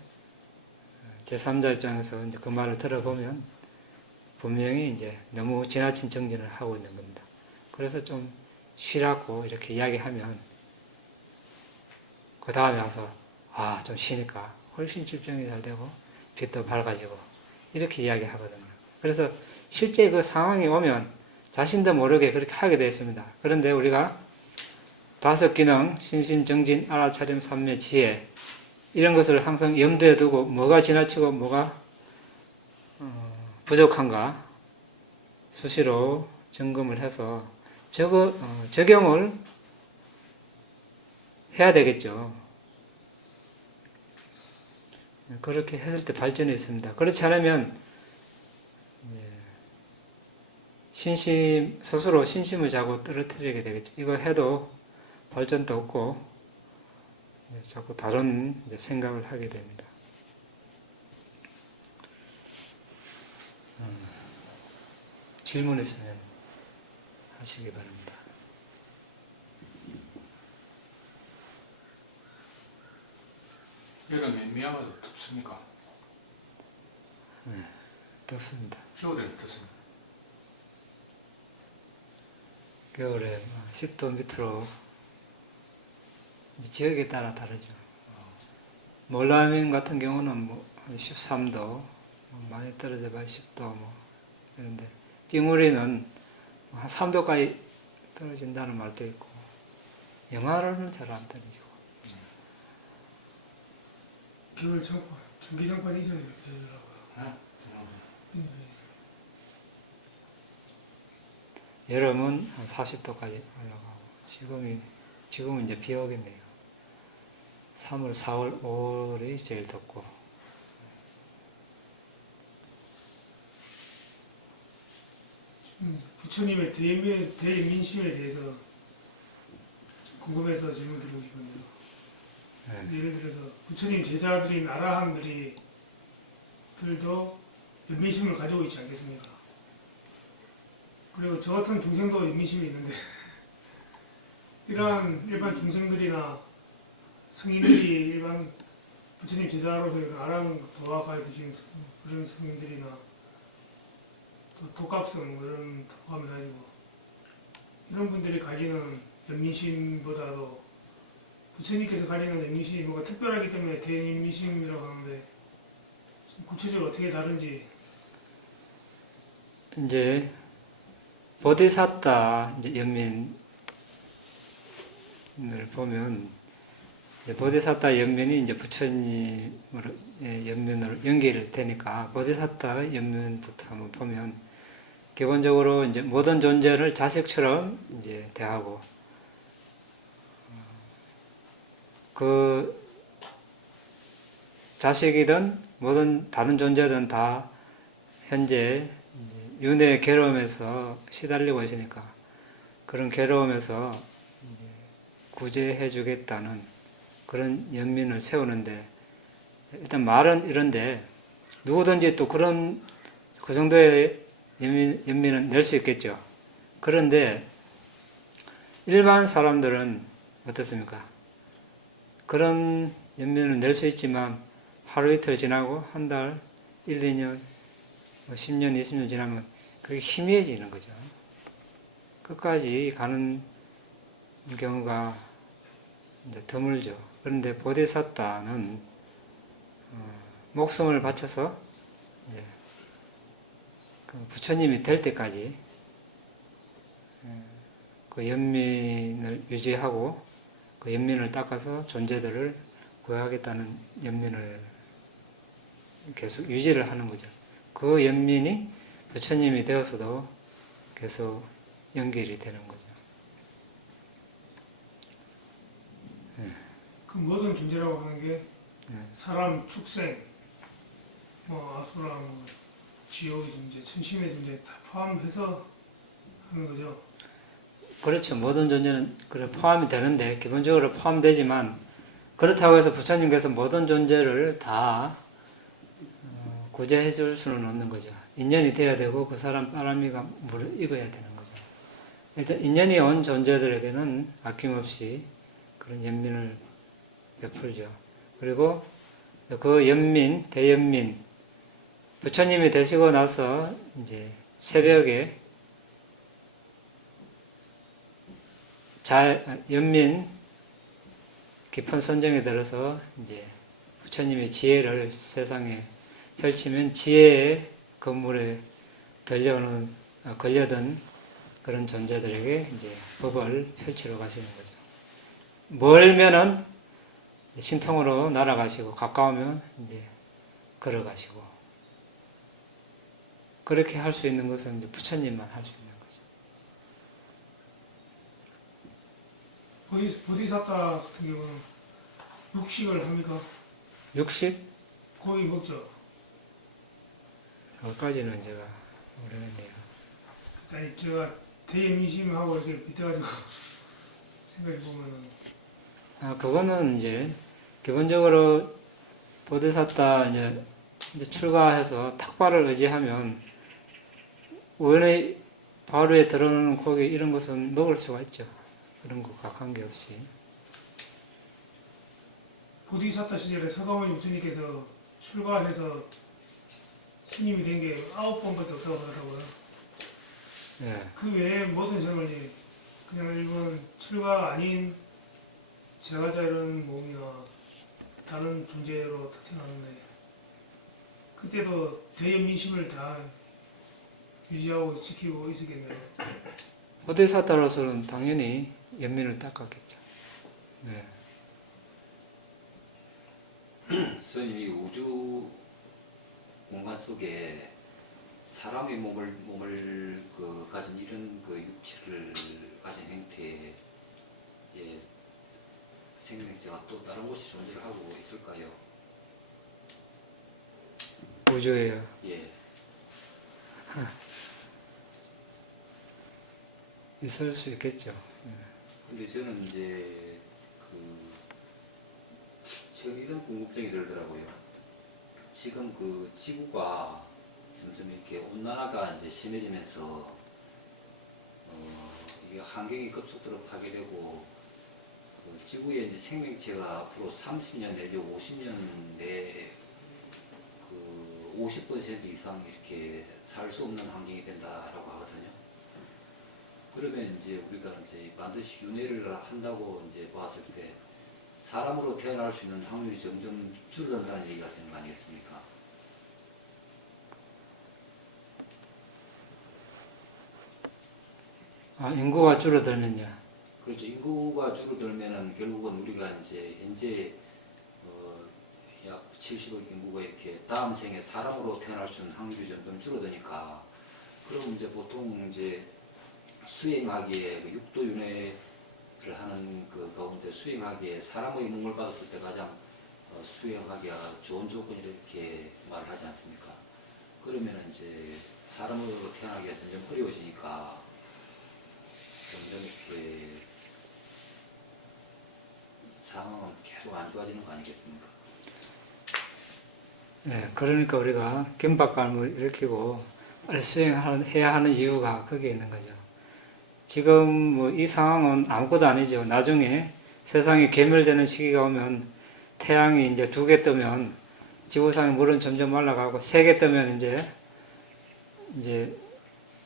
제3자 입장에서 이제 그 말을 들어보면 분명히 이제 너무 지나친 정진을 하고 있는 겁니다. 그래서 좀 쉬라고 이렇게 이야기하면 그 다음에 와서 좀 쉬니까 훨씬 집중이 잘 되고 빛도 밝아지고 이렇게 이야기하거든요. 그래서 실제 그 상황이 오면 자신도 모르게 그렇게 하게 되어 있습니다. 그런데 우리가 5기능, 신심정진, 알아차림, 삼매, 지혜 이런 것을 항상 염두에 두고 뭐가 지나치고 뭐가 부족한가 수시로 점검을 해서 적용을 해야 되겠죠. 그렇게 했을 때 발전이 있습니다. 그렇지 않으면 스스로 신심을 자꾸 떨어뜨리게 되겠죠. 이거 해도 발전도 없고 자꾸 다른 생각을 하게 됩니다. 질문 있으면 하시기 바랍니다. 여름에 미야마도 덥습니까? 덥습니다. 겨울에는 어떻습니까? 겨울에 10도 밑으로 지역에 따라 다르죠. 몰라민 같은 경우는 뭐 13도, 많이 떨어져 봐야 10도 뭐 이런데 빙우리는 한 3도까지 떨어진다는 말도 있고 영하로는 잘 안 떨어지고. 겨울 장판, 전기 장판 이상이 되더라고요. 여름은 한 40도까지 올라가고 지금은 이제 비 오겠네요. 3월, 4월, 5월이 제일 덥고. 부처님의 대민심에 대해서 궁금해서 질문 드리고 싶은데요. 네. 예를 들어서 부처님 제자들인 아라한들이 들도 연민심을 가지고 있지 않겠습니까? 그리고 저 같은 중생도 연민심이 있는데 이러한 일반 중생들이나 성인들이 일반 부처님 제자로서 아라한 도화가에 드신 그런 성인들이나 또 독각성 이런 포함해가지고 이런 분들이 가지는 연민심보다도 부처님께서 가지는 연민심이 뭔가 특별하기 때문에 대연민심이라고 하는데 구체적으로 어떻게 다른지. 이제 보디사tta 이제 연민을 보면 보디사tta 연민이 이제 부처님으로 연민으로 연결되니까 보디사tta 연민부터 한번 보면 기본적으로 이제 모든 존재를 자식처럼 이제 대하고 그 자식이든 모든 다른 존재든 다 현재 윤회의 괴로움에서 시달리고 있으니까 그런 괴로움에서 구제해 주겠다는 그런 연민을 세우는데 일단 말은 이런데 누구든지 또 그런 그 정도의 연민은 낼 수 있겠죠. 그런데 일반 사람들은 어떻습니까? 그런 연민을 낼 수 있지만 하루 이틀 지나고 한 달, 1, 2년, 10년, 20년 지나면 그게 희미해지는 거죠. 끝까지 가는 경우가 이제 드물죠. 그런데 보디사tta는 목숨을 바쳐서 이제 그 부처님이 될 때까지 그 연민을 유지하고 그 연민을 닦아서 존재들을 구하겠다는 연민을 계속 유지를 하는 거죠. 그 연민이 부처님이 되어서도 계속 연결이 되는 거죠. 그 모든 존재라고 하는 게 사람, 축생, 뭐 아수라, 뭐 지옥의 존재, 천심의 존재 다 포함해서 하는 거죠. 그렇죠. 모든 존재는 그래 포함이 되는데 기본적으로 포함되지만 그렇다고 해서 부처님께서 모든 존재를 다 구제해 줄 수는 없는 거죠. 인연이 돼야 되고 그 사람 바람이가 무르익어야 되는 거죠. 일단 인연이 온 존재들에게는 아낌없이 그런 연민을 베풀죠. 그리고 그 연민, 대연민, 부처님이 되시고 나서 이제 새벽에 연민 깊은 선정에 들어서 이제 부처님의 지혜를 세상에 펼치면 지혜의 건물에 걸려든 그런 존재들에게 이제 법을 펼치러 가시는 거죠. 멀면은 신통으로 날아가시고 가까우면 이제 걸어가시고 그렇게 할 수 있는 것은 이제 부처님만 할 수 있는 거죠. 보디사타 같은 경우는 육식을 합니까? 육식? 고기 먹죠. 그것까지는 제가 모르겠네요. 아니 제가 대민심하고 이렇게 밑에가지고 생각해 보면은 그거는 이제 기본적으로 보디사타 이제 출가해서 탁발을 의지하면 원래 바로에 들어오는 고기 이런 것은 먹을 수가 있죠. 그런 것과 관계없이. 보디사타 시절에 서가모니 부처님께서 출가해서 스님이 된 게 9번밖에 없다고 하더라고요. 예. 그 외에 모든 생을 이제 그냥 일본 출가 아닌 제가자 이런 몸이나 다른 존재로 태어났는데 그때도 대연민심을 다 유지하고 지키고 있었겠네요. 보디사타로서는 당연히 연민을 닦았겠죠. 네. 스님이 우주 공간 속에 사람의 몸을 가진 이런 육체를 가진 형태의 생명체가 또 다른 곳이 존재를 하고 있을까요? 우주예요. 예. 있을 수 있겠죠. 근데 저는 이제 지금 이런 궁금증이 들더라고요. 지금 지구가 점점 이렇게 온난화가 이제 심해지면서 이게 환경이 급속도로 파괴되고 지구의 이제 생명체가 앞으로 30년 내지 50년 내에 50% 이상 이렇게 살 수 없는 환경이 된다라고 하거든요. 그러면 이제 우리가 이제 반드시 윤회를 한다고 이제 봤을 때 사람으로 태어날 수 있는 확률이 점점 줄어든다는 얘기가 되는 거 아니겠습니까? 인구가 줄어들면요. 그렇죠. 인구가 줄어들면은 결국은 우리가 이제 현재 약 70억 인구가 이렇게 다음 생에 사람으로 태어날 수 있는 확률이 점점 줄어드니까 그럼 이제 보통 이제 수행하기에 육도 윤회를 하는 가운데 수행하기에 사람의 몸을 받았을 때 가장 수행하기가 좋은 조건이 이렇게 말을 하지 않습니까? 그러면 이제 사람으로 태어나기가 점점 어려워지니까 점점 이렇게 상황은 계속 안 좋아지는 거 아니겠습니까? 네, 그러니까 우리가 긴박감을 일으키고 빨리 수행해야 하는 이유가 거기에 있는 거죠. 지금 뭐 이 상황은 아무것도 아니죠. 나중에 세상이 괴멸되는 시기가 오면 태양이 이제 2개 뜨면 지구상의 물은 점점 말라가고 3개 뜨면 이제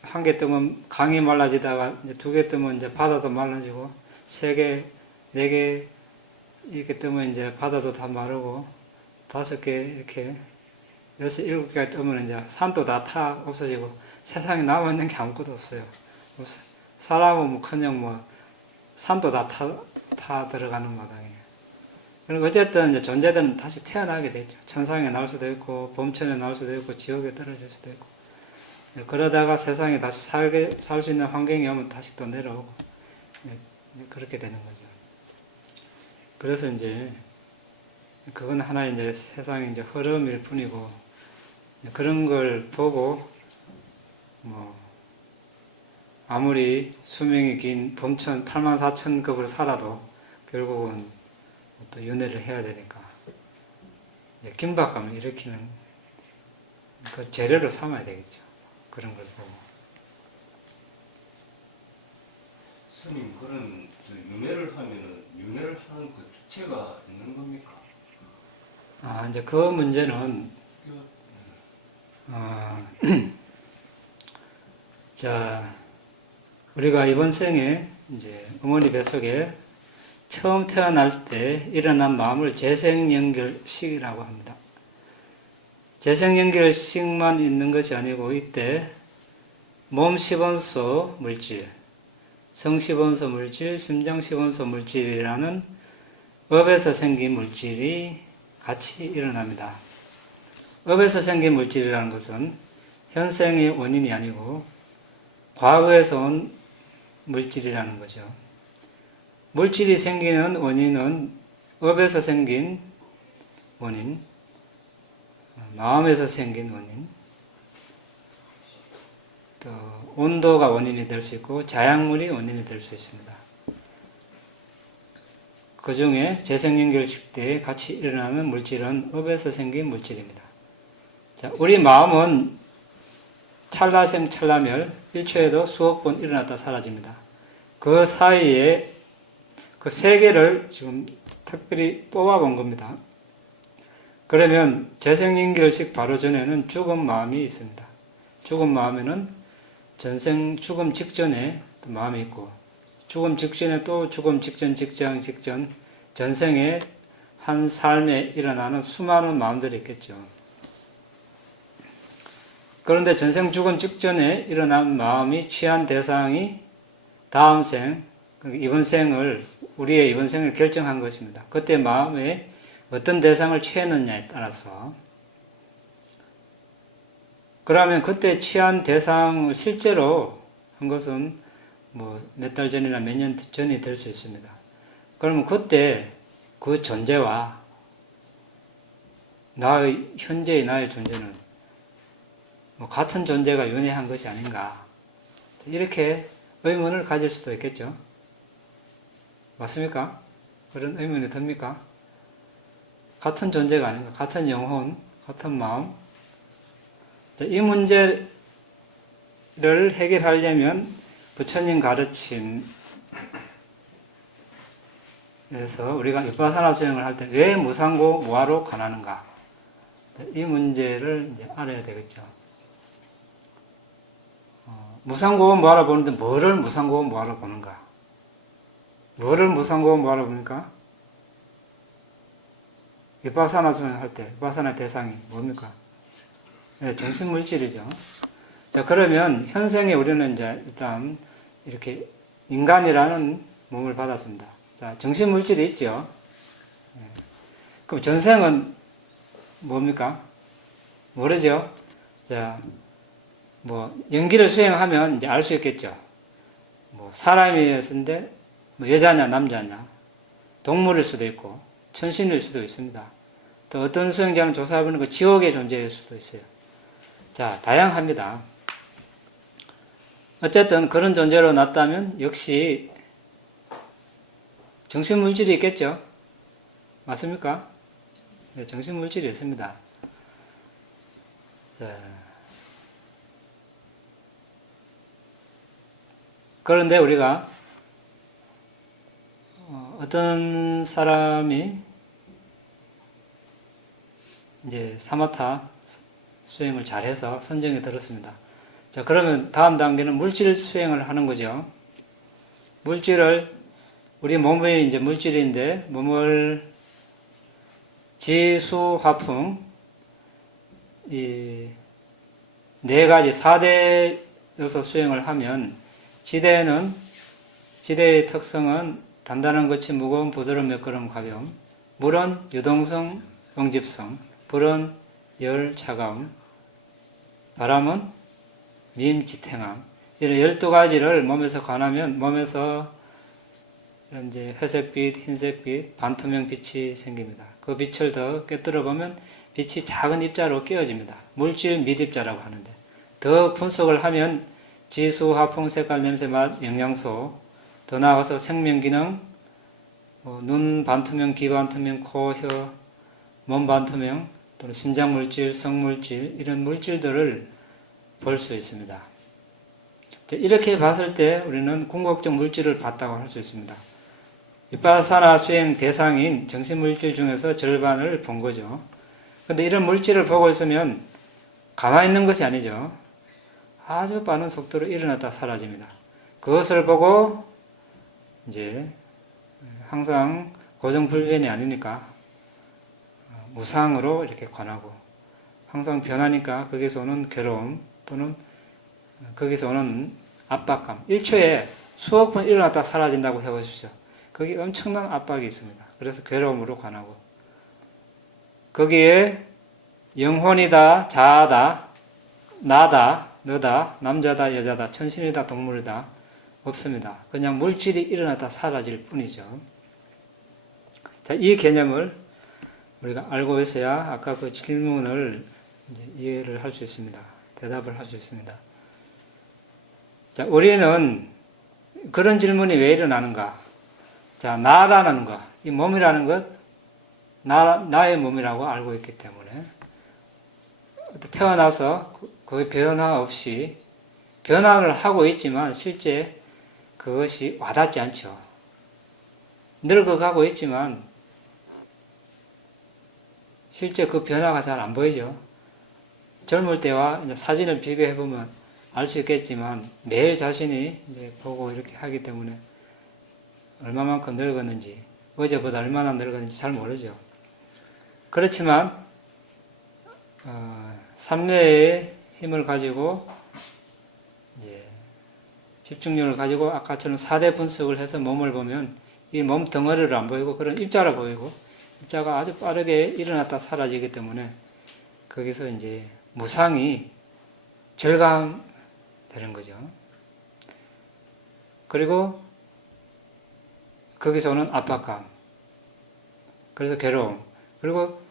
1개 뜨면 강이 말라지다가 이제 2개 뜨면 이제 바다도 말라지고 3개, 4개 이렇게 뜨면 이제 바다도 다 마르고 5개 이렇게 6, 7개가 뜨면 이제 산도 다 없어지고 세상에 남아있는 게 아무것도 없어요. 사람은 뭐커녕 산도 다 들어가는 마당에. 그리고 어쨌든 이제 존재들은 다시 태어나게 되죠. 천상에 나올 수도 있고 범천에 나올 수도 있고 지옥에 떨어질 수도 있고. 그러다가 세상에 다시 살 수 있는 환경이 오면 다시 또 내려오고 그렇게 되는 거죠. 그래서 이제 그건 하나의 이제 세상의 이제 흐름일 뿐이고 그런 걸 보고 아무리 수명이 긴 범천 84,000급을 살아도 결국은 또 윤회를 해야 되니까 긴박감을 일으키는 그 재료로 삼아야 되겠죠. 그런 걸 보고. 스님, 그런 윤회를 하면은 윤회를 하는 그 주체가 있는 겁니까? 이제 그 문제는 자, 우리가 이번 생에 이제 어머니 뱃속에 처음 태어날 때 일어난 마음을 재생연결식이라고 합니다. 재생연결식만 있는 것이 아니고 이때 몸 10원소 물질, 성 10원소 물질, 심장 10원소 물질이라는 업에서 생긴 물질이 같이 일어납니다. 업에서 생긴 물질이라는 것은 현생의 원인이 아니고 과거에서 온 물질이라는 거죠. 물질이 생기는 원인은 업에서 생긴 원인, 마음에서 생긴 원인, 또 온도가 원인이 될 수 있고 자양물이 원인이 될 수 있습니다. 그 중에 재생연결식 때 같이 일어나는 물질은 업에서 생긴 물질입니다. 자, 우리 마음은 찰나생 찰나멸 1초에도 수억 번 일어났다 사라집니다. 그 사이에 그 세 개를 지금 특별히 뽑아본 겁니다. 그러면 재생연결식 바로 전에는 죽은 마음이 있습니다. 죽은 마음에는 전생 죽음 직전에 마음이 있고 죽음 직전에 또 죽음 직전 전생에 한 삶에 일어나는 수많은 마음들이 있겠죠. 그런데 전생 죽음 직전에 일어난 마음이 취한 대상이 다음 생, 이번 생을 우리의 이번 생을 결정한 것입니다. 그때 마음에 어떤 대상을 취했느냐에 따라서 그러면 그때 취한 대상을 실제로 한 것은 뭐 몇 달 전이나 몇 년 전이 될 수 있습니다. 그러면 그때 그 존재와 현재의 나의 존재는 뭐 같은 존재가 윤회한 것이 아닌가 이렇게 의문을 가질 수도 있겠죠. 맞습니까? 그런 의문이 듭니까? 같은 존재가 아닌가? 같은 영혼, 같은 마음. 자, 이 문제를 해결하려면 부처님 가르침에서 우리가 위파사나 수행을 할 때 왜 무상고 무아로 관하는가? 이 문제를 이제 알아야 되겠죠. 무상고 무아로 보는데 뭐를 무상고 무아로 보는가? 뭐를 무상고 무아로 보니까? 위파사나 수행할 때 위파사나 대상이 뭡니까? 네, 정신물질이죠. 자, 그러면 현생에 우리는 이제 일단 이렇게 인간이라는 몸을 받았습니다. 자, 정신물질이 있죠. 네. 그럼 전생은 뭡니까? 모르죠? 자, 뭐, 연기를 수행하면 이제 알 수 있겠죠. 뭐, 사람이었는데, 뭐 여자냐, 남자냐, 동물일 수도 있고, 천신일 수도 있습니다. 또 어떤 수행자는 조사해보니까 지옥의 존재일 수도 있어요. 자, 다양합니다. 어쨌든 그런 존재로 났다면 역시 정신물질이 있겠죠. 맞습니까? 네, 정신물질이 있습니다. 자, 그런데 우리가 어떤 사람이 이제 사마타 수행을 잘해서 선정에 들었습니다. 자, 그러면 다음 단계는 물질 수행을 하는 거죠. 물질을, 우리 몸이 이제 물질인데, 몸을 지수, 화풍, 이 네 가지, 4대여서 수행을 하면, 지대의 특성은 단단한 것이 무거운 부드러운 매끄러움 가벼움, 물은 유동성, 응집성, 불은 열, 차가움, 바람은 미임지탱함. 이런 12가지를 몸에서 관하면 몸에서 이제 회색빛, 흰색빛, 반투명 빛이 생깁니다. 그 빛을 더 꿰뚫어 보면 빛이 작은 입자로 깨어집니다. 물질 밑입자라고 하는데 더 분석을 하면 지수, 화풍, 색깔, 냄새, 맛, 영양소, 더 나아가서 생명기능, 눈 반투명, 귀 반투명, 코, 혀, 몸 반투명, 또는 심장물질, 성물질 이런 물질들을 볼 수 있습니다. 이렇게 봤을 때 우리는 궁극적 물질을 봤다고 할 수 있습니다. 위파사나 수행 대상인 정신물질 중에서 절반을 본 거죠. 그런데 이런 물질을 보고 있으면 가만히 있는 것이 아니죠. 아주 빠른 속도로 일어났다 사라집니다. 그것을 보고 이제 항상 고정불변이 아니니까 무상으로 이렇게 관하고 항상 변하니까 거기서 오는 괴로움 또는 거기서 오는 압박감 1초에 수억 번 일어났다 사라진다고 해보십시오. 거기 엄청난 압박이 있습니다. 그래서 괴로움으로 관하고 거기에 영혼이다, 자아다, 나다, 너다, 남자다, 여자다, 천신이다, 동물이다 없습니다. 그냥 물질이 일어났다 사라질 뿐이죠. 자, 이 개념을 우리가 알고 있어야 아까 그 질문을 이제 이해를 할 수 있습니다. 대답을 할 수 있습니다. 자, 우리는 그런 질문이 왜 일어나는가? 자, 나라는 것, 이 몸이라는 것, 나의 몸이라고 알고 있기 때문에 태어나서 거의 변화 없이 변화를 하고 있지만 실제 그것이 와닿지 않죠. 늙어가고 있지만 실제 그 변화가 잘 안 보이죠. 젊을 때와 이제 사진을 비교해 보면 알 수 있겠지만 매일 자신이 이제 보고 이렇게 하기 때문에 얼마만큼 늙었는지, 어제보다 얼마나 늙었는지 잘 모르죠. 그렇지만 삼매의 힘을 가지고 이제 집중력을 가지고 아까처럼 4대 분석을 해서 몸을 보면 이 몸 덩어리를 안 보이고 그런 입자로 보이고 입자가 아주 빠르게 일어났다 사라지기 때문에 거기서 이제 무상이 절감되는 거죠. 그리고 거기서 오는 압박감, 그래서 괴로움, 그리고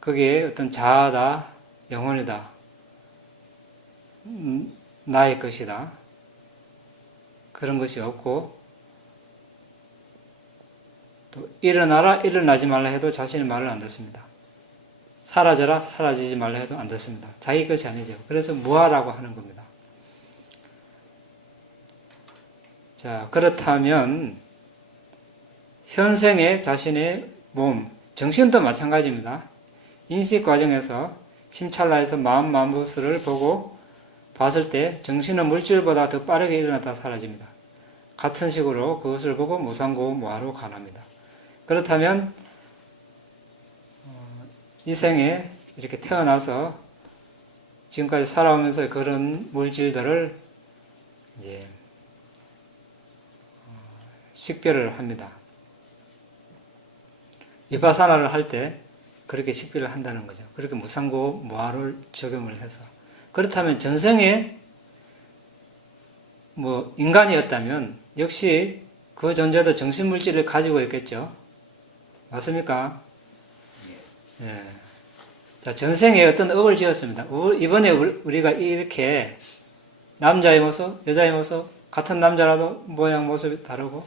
거기에 어떤 자아다, 영혼이다, 나의 것이다, 그런 것이 없고, 또 일어나라, 일어나지 말라 해도 자신의 말을 안 듣습니다. 사라져라, 사라지지 말라 해도 안 듣습니다. 자기 것이 아니죠. 그래서 무아라고 하는 겁니다. 자, 그렇다면 현생의 자신의 몸, 정신도 마찬가지입니다. 인식 과정에서 심찰나에서 마음 만부스를 보고 봤을 때 정신은 물질보다 더 빠르게 일어났다 사라집니다. 같은 식으로 그것을 보고 무상고 무아로 가납니다. 그렇다면 이 생에 이렇게 태어나서 지금까지 살아오면서 그런 물질들을 이제 식별을 합니다. 비파사나를 할 때 그렇게 식별을 한다는 거죠. 그렇게 무상고 무아를 적용을 해서. 그렇다면 전생에 뭐 인간이었다면 역시 그 존재도 정신물질을 가지고 있겠죠. 맞습니까? 예. 자, 전생에 어떤 업을 지었습니다. 이번에 우리가 이렇게 남자의 모습, 여자의 모습, 같은 남자라도 모양 모습이 다르고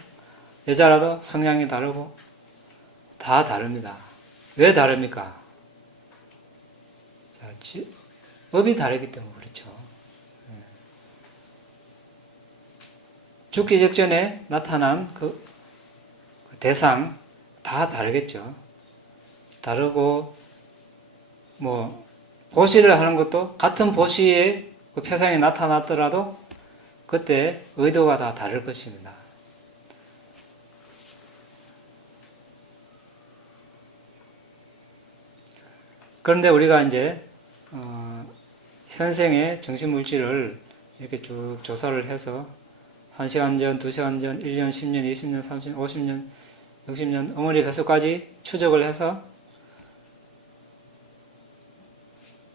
여자라도 성향이 다르고 다 다릅니다. 왜 다릅니까? 자, 업이 다르기 때문에 그렇죠. 죽기 직전에 나타난 그 대상 다 다르겠죠. 다르고 뭐 보시를 하는 것도 같은 보시의 그 표상이 나타났더라도 그때 의도가 다 다를 것입니다. 그런데 우리가 이제 현생의 정신물질을 이렇게 쭉 조사를 해서 1시간 전, 2시간 전, 1년, 10년, 20년, 30년, 50년, 60년, 어머니 뱃속까지 추적을 해서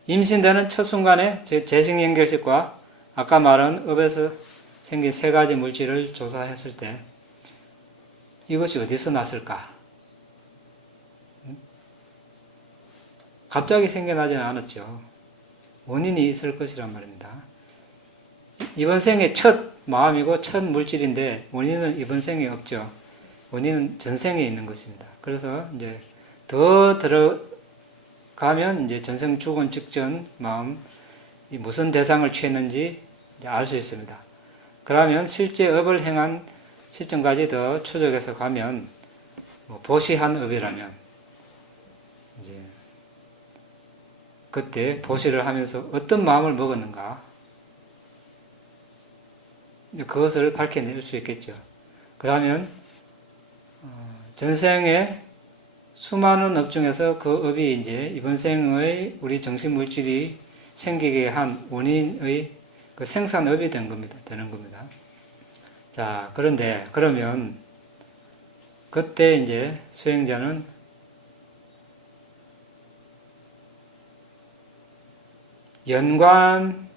임신되는 첫 순간에 재생연결식과 아까 말한 업에서 생긴 세 가지 물질을 조사했을 때 이것이 어디서 났을까? 갑자기 생겨나지는 않았죠. 원인이 있을 것이란 말입니다. 이번 생의 첫 마음이고 첫 물질인데 원인은 이번 생에 없죠. 원인은 전생에 있는 것입니다. 그래서 이제 더 들어가면 이제 전생 죽은 직전 마음 이 무슨 대상을 취했는지 알 수 있습니다. 그러면 실제 업을 행한 시점까지 더 추적해서 가면 뭐 보시한 업이라면 이제 그때 보시를 하면서 어떤 마음을 먹었는가 그것을 밝혀낼 수 있겠죠. 그러면 전생의 수많은 업 중에서 그 업이 이제 이번 생의 우리 정신물질이 생기게 한 원인의 그 생산업이 되는 겁니다. 자, 그런데 그러면 그때 이제 수행자는 연관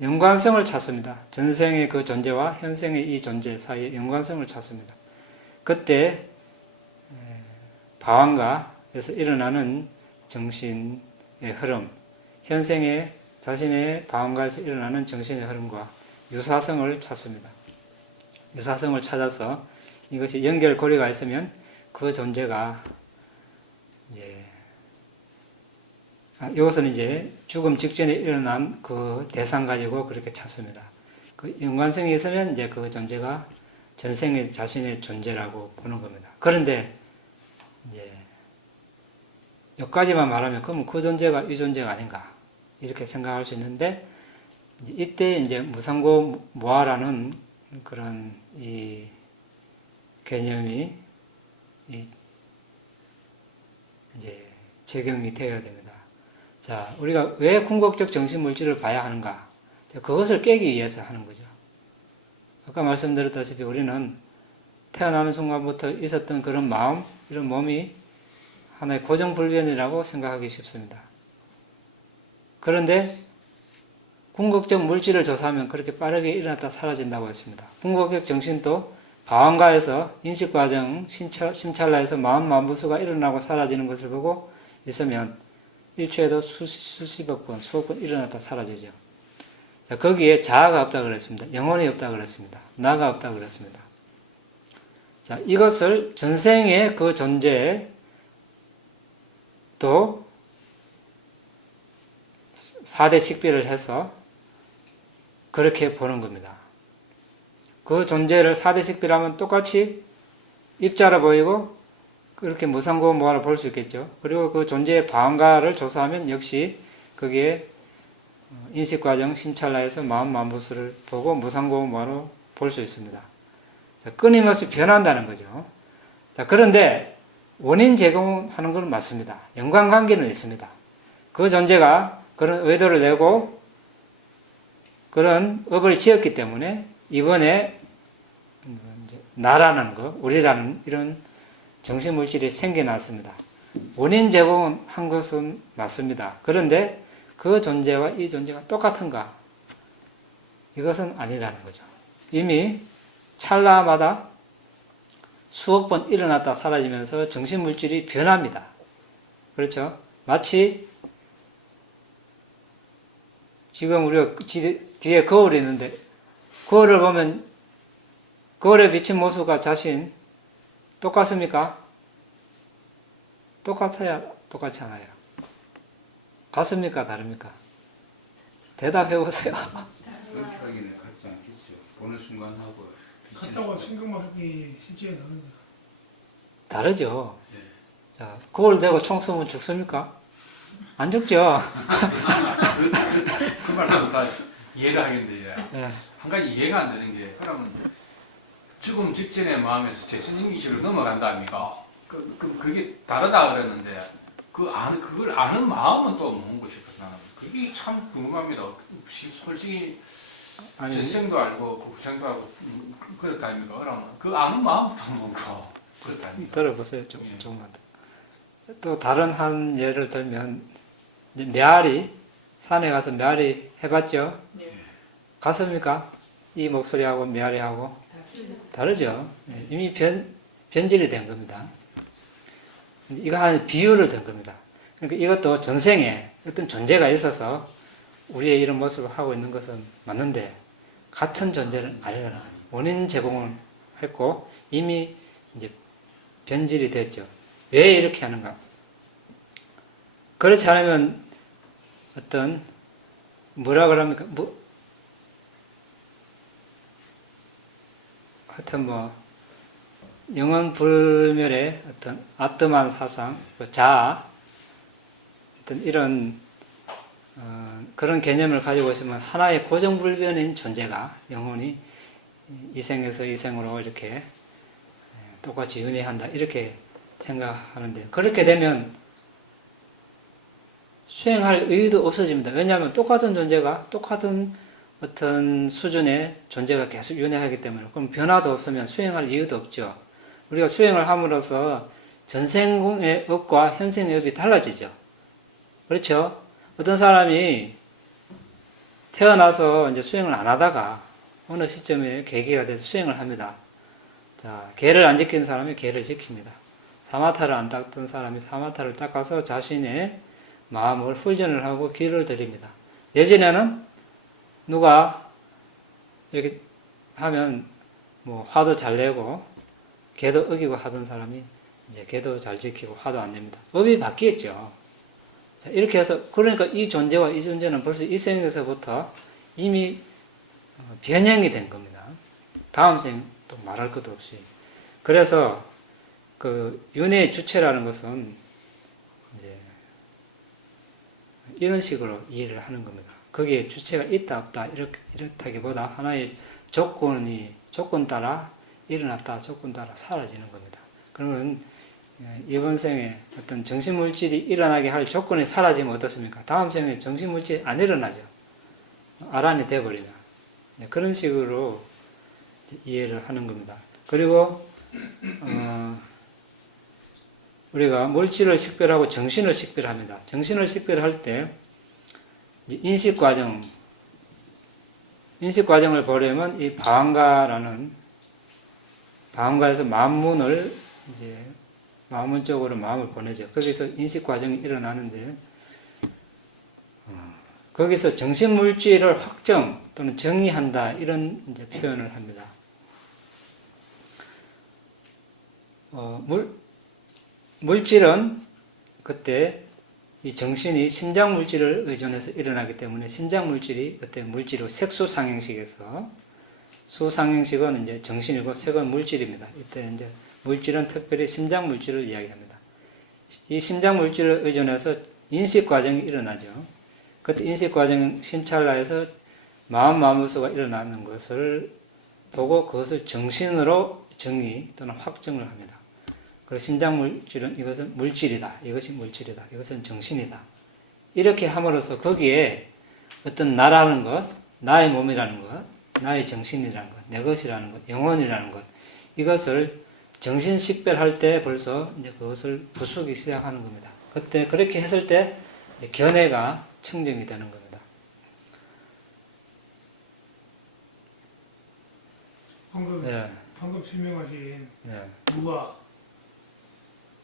연관성을 찾습니다. 전생의 그 존재와 현생의 이 존재 사이에 연관성을 찾습니다. 그때 방황가에서 일어나는 정신의 흐름, 현생의 자신의 방황가에서 일어나는 정신의 흐름과 유사성을 찾습니다. 유사성을 찾아서 이것이 연결고리가 있으면 그 존재가 이것은 이제 죽음 직전에 일어난 그 대상 가지고 그렇게 찾습니다. 그 연관성이 있으면 이제 그 존재가 전생의 자신의 존재라고 보는 겁니다. 그런데 이제 여기까지만 말하면 그럼 그 존재가 이 존재가 아닌가 이렇게 생각할 수 있는데 이때 이제 무상고 무아라는 그런 이 개념이 이제 적용이 되어야 됩니다. 자, 우리가 왜 궁극적 정신물질을 봐야 하는가? 자, 그것을 깨기 위해서 하는 거죠. 아까 말씀드렸다시피 우리는 태어나는 순간부터 있었던 그런 마음, 이런 몸이 하나의 고정불변이라고 생각하기 쉽습니다. 그런데 궁극적 물질을 조사하면 그렇게 빠르게 일어났다 사라진다고 했습니다. 궁극적 정신도 방황가에서 인식과정, 심찰라에서 마음 만부수가 일어나고 사라지는 것을 보고 있으면 일초에도 수십억 번, 수억 번 일어났다 사라지죠. 자, 거기에 자아가 없다고 그랬습니다. 영혼이 없다고 그랬습니다. 나가 없다고 그랬습니다. 자, 이것을 전생의 그 존재에 또 4대 식별을 해서 그렇게 보는 겁니다. 그 존재를 4대 식별하면 똑같이 입자로 보이고 그렇게 무상고 무아로 볼 수 있겠죠. 그리고 그 존재의 방가를 조사하면 역시 거기에 인식과정, 심찰라에서 마음 만부수를 보고 무상고 무아로 볼 수 있습니다. 자, 끊임없이 변한다는 거죠. 자, 그런데 원인 제공하는 건 맞습니다. 연관관계는 있습니다. 그 존재가 그런 의도를 내고 그런 업을 지었기 때문에 이번에 나라는 거, 우리라는 이런 정신물질이 생겨났습니다. 원인 제공은 한 것은 맞습니다. 그런데 그 존재와 이 존재가 똑같은가? 이것은 아니라는 거죠. 이미 찰나마다 수억 번 일어났다 사라지면서 정신물질이 변합니다. 그렇죠? 마치 지금 우리가 뒤에 거울이 있는데 거울을 보면 거울에 비친 모습과 자신 똑같습니까? 똑같아야 똑같지 않아요. 같습니까? 다릅니까? 대답해 보세요. 그렇게까지는 같지 않겠죠. 보는 순간하고 같다고 생각만 하기 실제 다른 거. 다르죠. 예. 자, 거울 대고 총 쏘면 죽습니까? 안 죽죠. 그 말씀 다 이해를 하겠는데 예. 한 가지 이해가 안 되는 게 그러면 죽음 직전의 마음에서 재선임기시로 넘어간다 아닙니까? 그게 다르다 그랬는데 그걸 아는 마음은 또 뭔 것일까? 그게 참 궁금합니다. 솔직히 아니, 전생도 알고 그 후생도 알고 그렇다 아닙니까? 그러면 그 아는 마음부터 뭔가 그렇다 아닙니까? 들어보세요. 예. 조금만 더. 또 다른 한 예를 들면 이제 메아리 산에 가서 메아리 해봤죠? 네. 갔습니까? 이 목소리하고 메아리하고 다르죠. 예, 이미 변질이 된 겁니다. 이거 하나의 비유를 든 겁니다. 그러니까 이것도 전생에 어떤 존재가 있어서 우리의 이런 모습을 하고 있는 것은 맞는데 같은 존재는 아니라는 원인 제공을 했고 이미 이제 변질이 됐죠. 왜 이렇게 하는가? 그렇지 않으면 어떤 뭐라 그럽니까? 하여튼 영원 불멸의 어떤 아트만 사상, 자아, 어떤 이런 그런 개념을 가지고 있으면 하나의 고정불변인 존재가 영혼이 이생에서 이생으로 이렇게 똑같이 윤회한다 이렇게 생각하는데 그렇게 되면 수행할 의의도 없어집니다. 왜냐하면 똑같은 존재가 똑같은 어떤 수준의 존재가 계속 윤회하기 때문에 그럼 변화도 없으면 수행할 이유도 없죠. 우리가 수행을 함으로써 전생의 업과 현생의 업이 달라지죠. 그렇죠? 어떤 사람이 태어나서 이제 수행을 안 하다가 어느 시점에 계기가 돼서 수행을 합니다. 자, 계를 안 지킨 사람이 계를 지킵니다. 사마타를 안 닦던 사람이 사마타를 닦아서 자신의 마음을 훈련을 하고 길을 들입니다. 예전에는 누가 이렇게 하면 뭐 화도 잘 내고 계도 어기고 하던 사람이 이제 계도 잘 지키고 화도 안 냅니다. 법이 바뀌었죠. 자, 이렇게 해서 그러니까 이 존재와 이 존재는 벌써 이 생에서부터 이미 변형이 된 겁니다. 다음 생 또 말할 것도 없이. 그래서 그 윤회의 주체라는 것은 이제 이런 식으로 이해를 하는 겁니다. 거기에 주체가 있다 없다 이렇다기보다 하나의 조건 따라 일어났다 조건 따라 사라지는 겁니다. 그러면 이번 생에 어떤 정신물질이 일어나게 할 조건이 사라지면 어떻습니까? 다음 생에 정신물질이 안 일어나죠. 아란이 돼버리면. 그런 식으로 이해를 하는 겁니다. 그리고 우리가 물질을 식별하고 정신을 식별합니다. 정신을 식별할 때 인식 과정을 보려면 이 방가에서 마음문을 이제 마음문 쪽으로 마음을 보내죠. 거기서 인식 과정이 일어나는데 거기서 정신 물질을 확정 또는 정의한다 이런 이제 표현을 합니다. 물질은 그때 이 정신이 심장 물질을 의존해서 일어나기 때문에 심장 물질이 그때 물질로 색수상행식에서 수상행식은 이제 정신이고 색은 물질입니다. 이때 이제 물질은 특별히 심장 물질을 이야기합니다. 이 심장 물질을 의존해서 인식 과정이 일어나죠. 그때 인식 과정 심찰라에서 마음수가 일어나는 것을 보고 그것을 정신으로 정의 또는 확정을 합니다. 그래서 심장 물질은 이것은 물질이다. 이것이 물질이다. 이것은 정신이다. 이렇게 함으로써 거기에 어떤 나라는 것, 나의 몸이라는 것, 나의 정신이라는 것, 내 것이라는 것, 영혼이라는 것, 이것을 정신 식별할 때 벌써 이제 그것을 부수기 시작하는 겁니다. 그때 그렇게 했을 때 이제 견해가 청정이 되는 겁니다. 방금 설명하신 네. 무가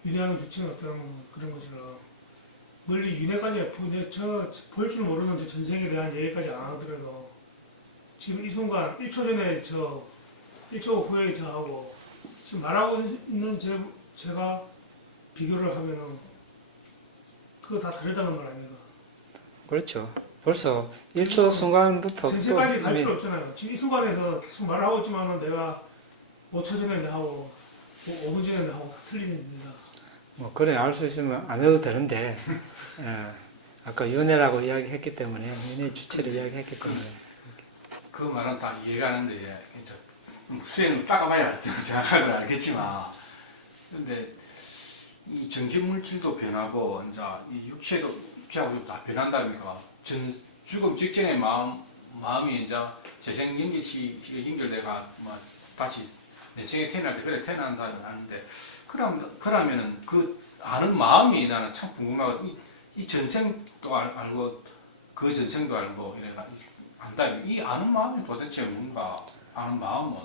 윤회하는 주체는 어떤 그런 것처럼 멀리 윤회까지 볼 줄 모르는 저 전생에 대한 얘기까지 안 하더라도 지금 이 순간 1초 전에 1초 후에 저하고 지금 말하고 있는 제가 비교를 하면은 그거 다 다르다는 말 아닙니까? 그렇죠. 벌써 1초 순간부터 전생까지 갈 이미 필요 없잖아요. 지금 이 순간에서 계속 말을 하고 있지만은 내가 5초 전에 나하고 5분 전에 나하고 다 틀립니다. 뭐 그래 알 수 있으면 안 해도 되는데 아까 윤회라고 이야기했기 때문에 윤회 주체를 이야기했기 때문에 그 말은 다 이해가 하는데 수행을 따가봐야 정확하게 알겠지만 근데 이 정신물질도 변하고 이제 이 육체하고 다 변한다니까 죽음 직전의 마음이 이제 재생 연기시에 연결돼가 뭐 다시 내 생에 태어날 때 그래 태어난다는 하는데 그러면은 그 아는 마음이 나는 참 궁금하고 이 전생도 알고 그 전생도 알고 이래가 안다. 이 아는 마음이 도대체 뭔가 아는 마음은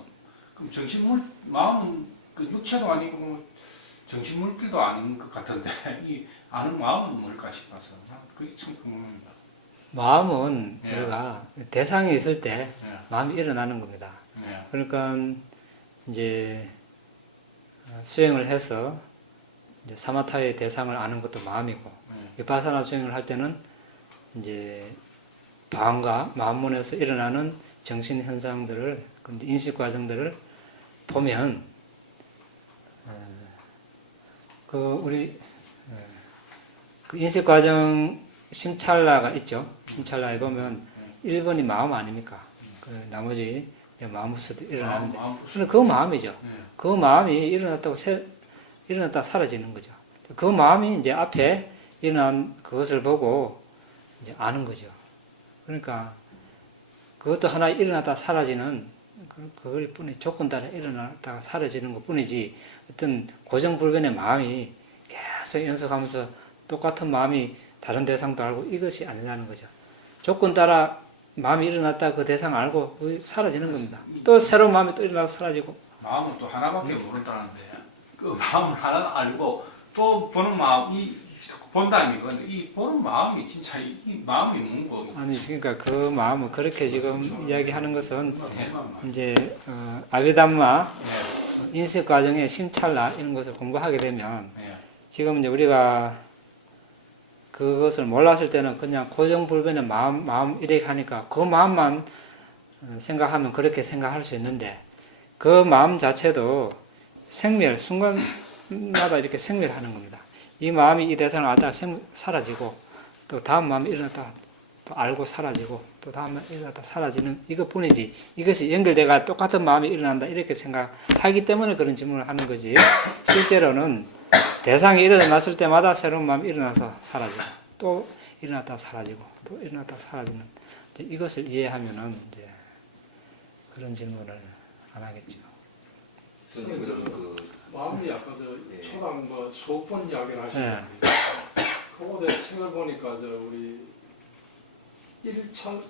그럼 마음은 그 육체도 아니고 뭐 정신물질도 아닌 것 같은데 이 아는 마음은 뭘까 싶어서 그게 참 궁금합니다. 마음은 예. 우리가 대상이 있을 때 예. 마음이 일어나는 겁니다. 예. 그러니까 이제 수행을 해서 이제 사마타의 대상을 아는 것도 마음이고 비파사나 수행을 할 때는 이제 방과 마음문에서 일어나는 정신 현상들을 인식 과정들을 보면 우리 그 인식 과정 심찰라가 있죠. 심찰라에 보면 1번이 마음 아닙니까? 그 나머지 마음부서도 일어나는데 근데 그 마음이죠. 그 마음이 일어났다 사라지는 거죠. 그 마음이 이제 앞에 일어난 그것을 보고 이제 아는 거죠. 그러니까 그것도 하나 일어났다 사라지는 그걸 뿐이 조건 따라 일어났다가 사라지는 것 뿐이지 어떤 고정불변의 마음이 계속 연속하면서 똑같은 마음이 다른 대상도 알고 이것이 아니라는 거죠. 조건 따라 마음이 일어났다 그 대상 알고 사라지는 겁니다. 또 새로운 마음이 또 일어나서 사라지고. 마음은 또 하나밖에 모른다는데 그 마음을 하나 알고 또 보는 마음이 본다는 건 이 보는 마음이 진짜 이 마음이 뭔고 아니 그러니까 그 마음을 그렇게 지금 이야기하는 것은 네. 이제 아비담마 네. 인식 과정의 심찰나 이런 것을 공부하게 되면 네. 지금 이제 우리가 그것을 몰랐을 때는 그냥 고정불변의 마음 이렇게 하니까 그 마음만 생각하면 그렇게 생각할 수 있는데 그 마음 자체도 생멸, 순간마다 이렇게 생멸하는 겁니다. 이 마음이 이 대상을 알다가 사라지고 또 다음 마음이 일어났다가 또 알고 사라지고 또 다음 마음이 일어났다가 사라지는 이것뿐이지 이것이 연결돼가 똑같은 마음이 일어난다 이렇게 생각하기 때문에 그런 질문을 하는 거지 실제로는 대상이 일어났을 때마다 새로운 마음이 일어나서 사라지고 또 일어났다가 사라지고 또 일어났다가 사라지는 이것을 이해하면은 이제 그런 질문을 안 하겠죠. 스님 그럼 그 마음이 아까 예. 초당 수억번 이야기를 예. 하시는데 그거에 책을 보니까 우리 1찰나가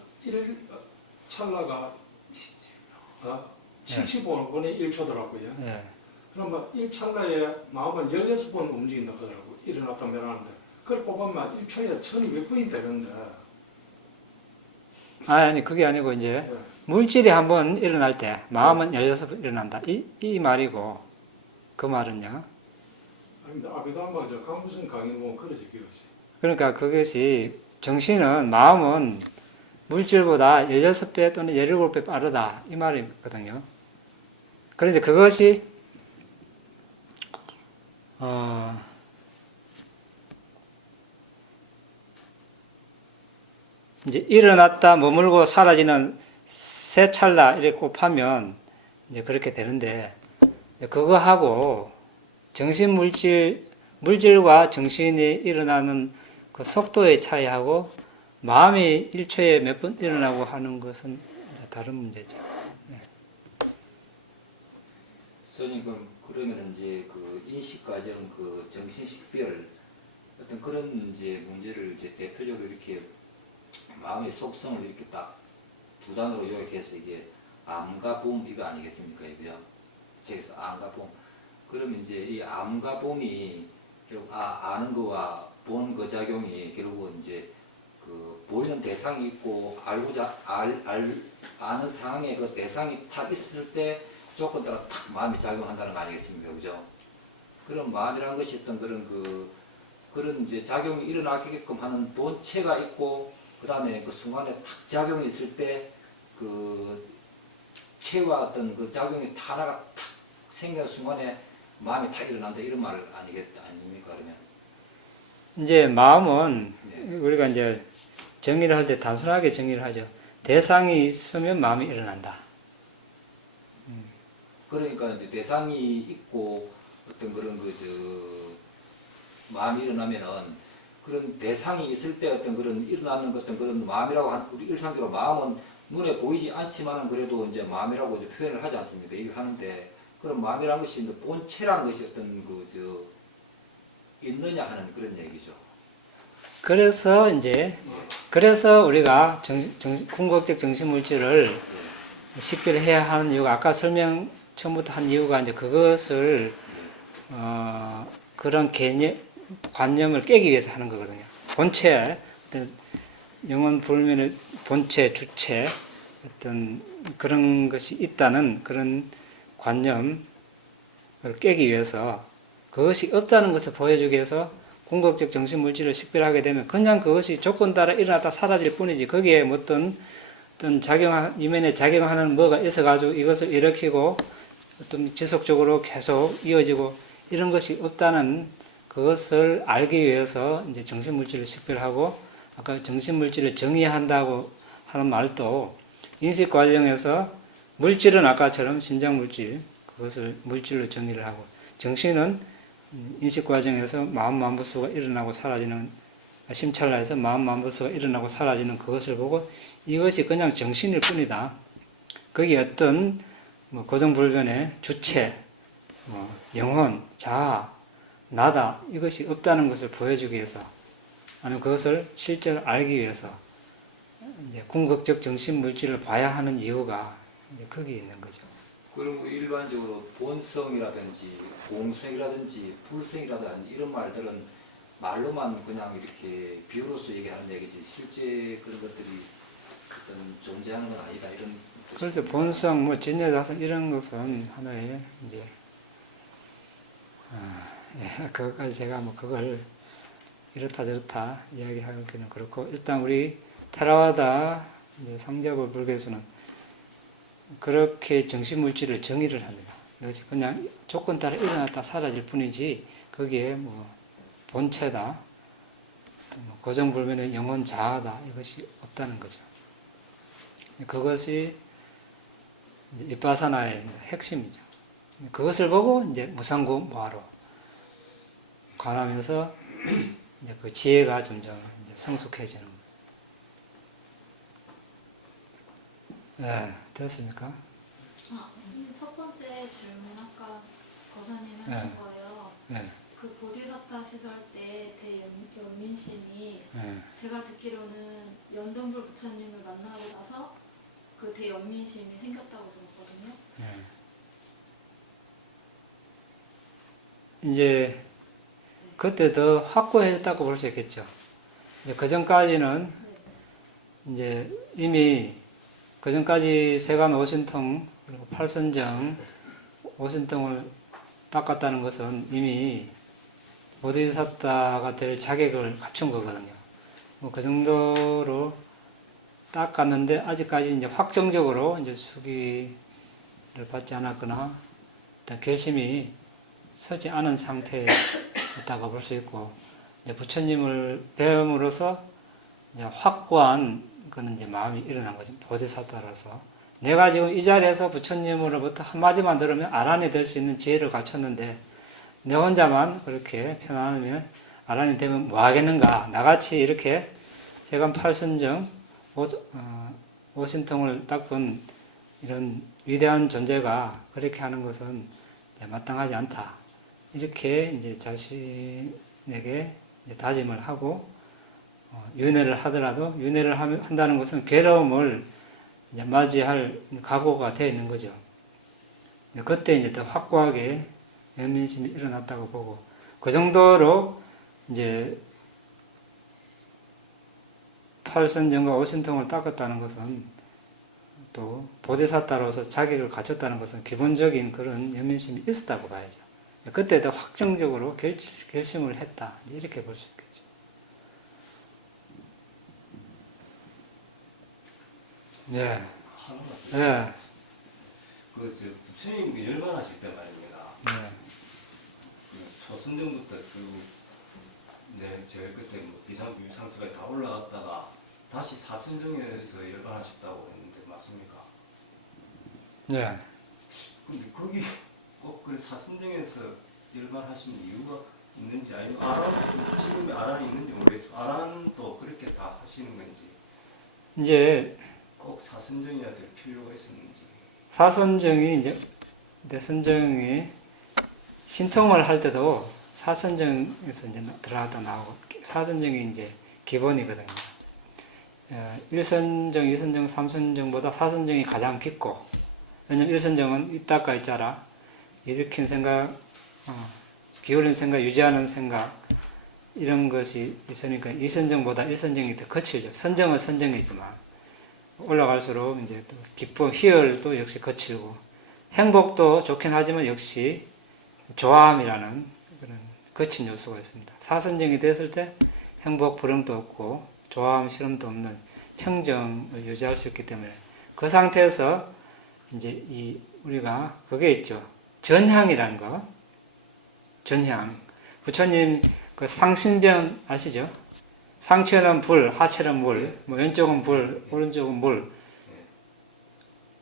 70번에 1초더라고요. 예. 그러면 1찰나에 마음은 16번 움직인다 그러더라고요. 일어났다 일어났는데 그걸 뽑으면 1초에 1200번이 되는데 아니 그게 아니고 이제 예. 물질이 한번 일어날 때 마음은 16번 일어난다. 이 말이고 그 말은요. 아닙니다. 아비담마 강무슨 강의 보면 그래 적혀 있어요. 그러니까 그것이 정신은 마음은 물질보다 16배 또는 17배 빠르다 이 말이거든요. 그런데 그것이 이제 일어났다 머물고 사라지는 세 찰나 이렇게 곱하면 이제 그렇게 되는데 그거하고 정신 물질과 정신이 일어나는 그 속도의 차이하고 마음이 1초에 몇 번 일어나고 하는 것은 이제 다른 문제죠. 스님 그러면 이제 그 인식 과정 그 정신 식별 어떤 그런 이제 문제를 이제 대표적으로 이렇게 마음의 속성을 이렇게 딱 두 단어로 요약해서 이게 암과 봄비가 아니겠습니까, 이거요? 책에서 암과 봄. 그러면 이제 이 암과 봄이 결국 아는 거와 보는 거 작용이 결국은 이제 그 보이는 대상이 있고 아는 상황에 그 대상이 탁 있었을 때 조건 따라 탁 마음이 작용한다는 거 아니겠습니까, 그죠? 그런 마음이라는 것이 어떤 그런 이제 작용이 일어나게끔 하는 본체가 있고 그 다음에 그 순간에 탁 작용이 있을 때 그 체와 어떤 그 작용이 하나가 탁 생기는 순간에 마음이 탁 일어난다 이런 말 아닙니까 그러면? 이제 마음은 네. 우리가 이제 정의를 할 때 단순하게 정의를 하죠. 대상이 있으면 마음이 일어난다. 그러니까 이제 대상이 있고 어떤 그런 마음이 일어나면은 그런 대상이 있을 때 어떤 그런 일어나는 어떤 그런 마음이라고 하는 우리 일상적으로 마음은 눈에 보이지 않지만은 그래도 이제 마음이라고 이제 표현을 하지 않습니까? 얘기를 하는데 그런 마음이라는 것이 이제 본체라는 것이 어떤 있느냐 하는 그런 얘기죠. 그래서 우리가 궁극적 정신 물질을 식별해야 하는 이유가 아까 설명 처음부터 한 이유가 이제 그것을 그런 관념을 깨기 위해서 하는 거거든요. 본체, 어떤 영혼 불면의 본체, 주체, 어떤 그런 것이 있다는 그런 관념을 깨기 위해서 그것이 없다는 것을 보여주기 위해서 궁극적 정신 물질을 식별하게 되면 그냥 그것이 조건 따라 일어났다 사라질 뿐이지 거기에 어떤 이면에 작용하는 뭐가 있어가지고 이것을 일으키고 어떤 지속적으로 계속 이어지고 이런 것이 없다는 그것을 알기 위해서 이제 정신물질을 식별하고 아까 정신물질을 정의한다고 하는 말도 인식 과정에서 물질은 아까처럼 심장물질 그것을 물질로 정의를 하고 정신은 인식 과정에서 마음만부수가 일어나고 사라지는 심찰라에서 마음만부수가 일어나고 사라지는 그것을 보고 이것이 그냥 정신일 뿐이다. 거기에 어떤 고정불변의 주체, 영혼, 자아, 나다 이것이 없다는 것을 보여주기 위해서 아니면 그것을 실제로 알기 위해서 이제 궁극적 정신 물질을 봐야 하는 이유가 이제 거기에 있는 거죠. 그리고 일반적으로 본성이라든지 공성이라든지 불성이라든지 이런 말들은 말로만 그냥 이렇게 비유로서 얘기하는 얘기지 실제 그런 것들이 어떤 존재하는 건 아니다 이런 그래서 본성, 뭐 진여자성 이런 것은 하나의 이제 그것까지 제가 뭐 그걸 이렇다 저렇다 이야기하기는 그렇고 일단 우리 테라와다 이제 상자부 불교에서는 그렇게 정신물질을 정의를 합니다. 이것이 그냥 조건 따라 일어났다 사라질 뿐이지 거기에 뭐 본체다, 뭐 고정불변의 영혼 자아다 이것이 없다는 거죠. 그것이 이제 이빠사나의 핵심이죠. 그것을 보고 이제 무상구 무아로 관하면서 이제 그 지혜가 점점 이제 성숙해지는 거예요. 네, 됐습니까? 선생님 첫 번째 질문 아까 거사님이 하신 네. 거예요. 네, 그 보디사타 시절 때 대연민심이 네. 제가 듣기로는 연동불 부처님을 만나고 나서 그 대연민심이 생겼다고 들었거든요. 네. 이제 그때 더 확고했다고 볼 수 있겠죠. 이제 그 전까지는 이제 이미 그 전까지 세간 오신통 그리고 팔선정 오신통을 닦았다는 것은 이미 보디사타가 될 자격을 갖춘 거거든요. 뭐 그 정도로 닦았는데 아직까지 이제 확정적으로 이제 수기를 받지 않았거나 일단 결심이 서지 않은 상태였다고 볼 수 있고 이제 부처님을 배움으로써 이제 확고한 그는 이제 마음이 일어난 거죠. 보디사타로서 내가 지금 이 자리에서 부처님으로부터 한마디만 들으면 아란이 될 수 있는 지혜를 갖췄는데 내 혼자만 그렇게 편안하면 아란이 되면 뭐 하겠는가. 나같이 이렇게 세간 팔선정 오신통을 닦은 이런 위대한 존재가 그렇게 하는 것은 마땅하지 않다. 이렇게 이제 자신에게 이제 다짐을 하고 윤회를 하더라도 윤회를 한다는 것은 괴로움을 이제 맞이할 각오가 되어 있는 거죠. 그때 이제 더 확고하게 연민심이 일어났다고 보고 그 정도로 이제 팔선정과 오신통을 닦았다는 것은 또 보디사타로서 자격을 갖췄다는 것은 기본적인 그런 연민심이 있었다고 봐야죠. 그때 더 확정적으로 결심을 했다. 이렇게 볼 수 있겠죠. 네. 하나만 네. 그저 부처님 그 열반하실 때 말입니다. 네. 그 초선정부터 제가 그때 뭐 비상구 상처가 다 올라갔다가 다시 사선정에서 열반하셨다고 했는데 맞습니까? 네. 근데 거기 꼭 그 사선정에서 열반하신 이유가 있는지 아니면 지금 아란이 있는지 모르겠지만 아란도 그렇게 다 하시는 건지 이제 꼭 사선정이어야 될 필요가 있었는지. 사선정이 이제 대선정이 신통을 할 때도 사선정에서 이제 들어갔다 나오고 사선정이 이제 기본이거든요. 1선정, 2선정, 3선정보다 사선정이 가장 깊고 왜냐면 1선정은 이따가 있자라 일으킨 생각, 기울인 생각, 유지하는 생각 이런 것이 있으니까 2선정보다 1선정이 더 거칠죠. 선정은 선정이지만 올라갈수록 이제 또 기쁨, 희열도 역시 거칠고 행복도 좋긴 하지만 역시 조함이라는 그런 거친 요소가 있습니다. 사선정이 됐을 때 행복, 불응도 없고 조함, 실험도 없는 평정을 유지할 수 있기 때문에 그 상태에서 이제 우리가 그게 있죠. 전향이라는 거. 전향. 부처님 그 상신변 아시죠? 상체는 불, 하체는 물, 뭐 왼쪽은 불, 오른쪽은 물.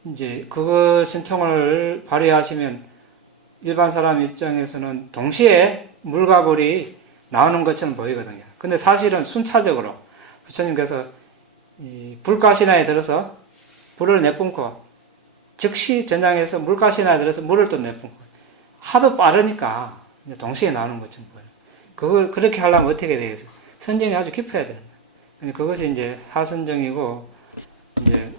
이제 그거 신통을 발휘하시면 일반 사람 입장에서는 동시에 물과 불이 나오는 것처럼 보이거든요. 근데 사실은 순차적으로 부처님께서 이 불가시나에 들어서 불을 내뿜고 즉시 전향해서 물가시나에 들어서 물을 또 내뿜고 하도 빠르니까 동시에 나오는 것처럼 보여요. 그렇게 하려면 어떻게 되겠어요? 선정이 아주 깊어야 되는 거예요. 그것이 이제 사선정이고 이제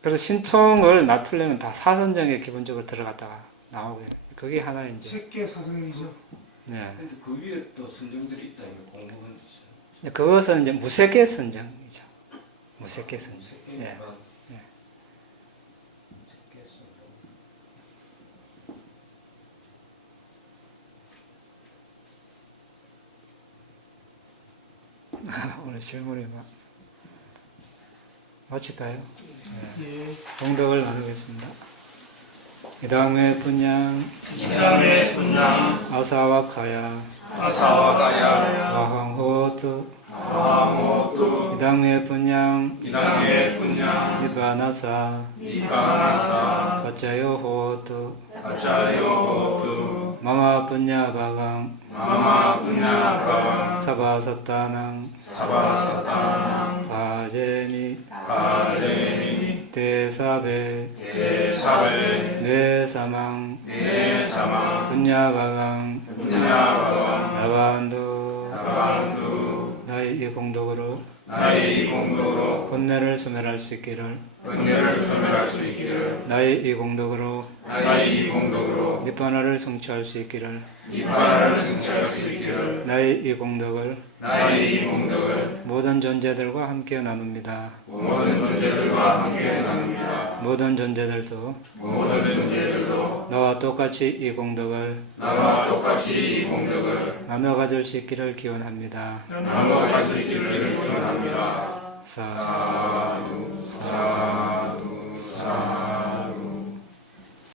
그래서 신통을 놔두려면 다 사선정에 기본적으로 들어갔다가 나오게 그게 하나 이제 색계 사선이죠. 네. 근데 그 위에 또 선정들이 있다 이거 공무원 그것은 이제 무색계 선정이죠. 무색계 선정. 예. 예. 오늘 질문이 마칠까요? 예. 공덕을 나누겠습니다. 이 다음에 분양 이담의 분양 아사와카야 아사와가야 와항호투 아모투 이 다음에 분양 이담의 분양 니바나사 이바나사 가짜요호투 아차요호투 마마 분야바강 마마 분야가 사바사타낭 사바사타낭 바제미 가제미 대사베 대사벨 뇌사망 내사망 분야바강 분야가 나반두 나반두 나의 이 공덕으로 나의 이 공덕으로 혼내를 소멸할 수 있기를 은혜를 소멸할 수 있기를 나의 이 공덕으로 나의 이 공덕으로 니바나를 성취할 수 있기를 이바를 승천할 수 있기를 나의 이 공덕을 나의 이 공덕을 모든 존재들과 함께 나눕니다. 모든 존재들과 함께 나눕니다. 모든 존재들도 모든 존재들도 나와 똑같이 이 공덕을 나와 똑같이 이 공덕을 나눠 가질 수 있기를 기원합니다. 나눠 가질 수 있기를 기원합니다. 사 사두 사두 사두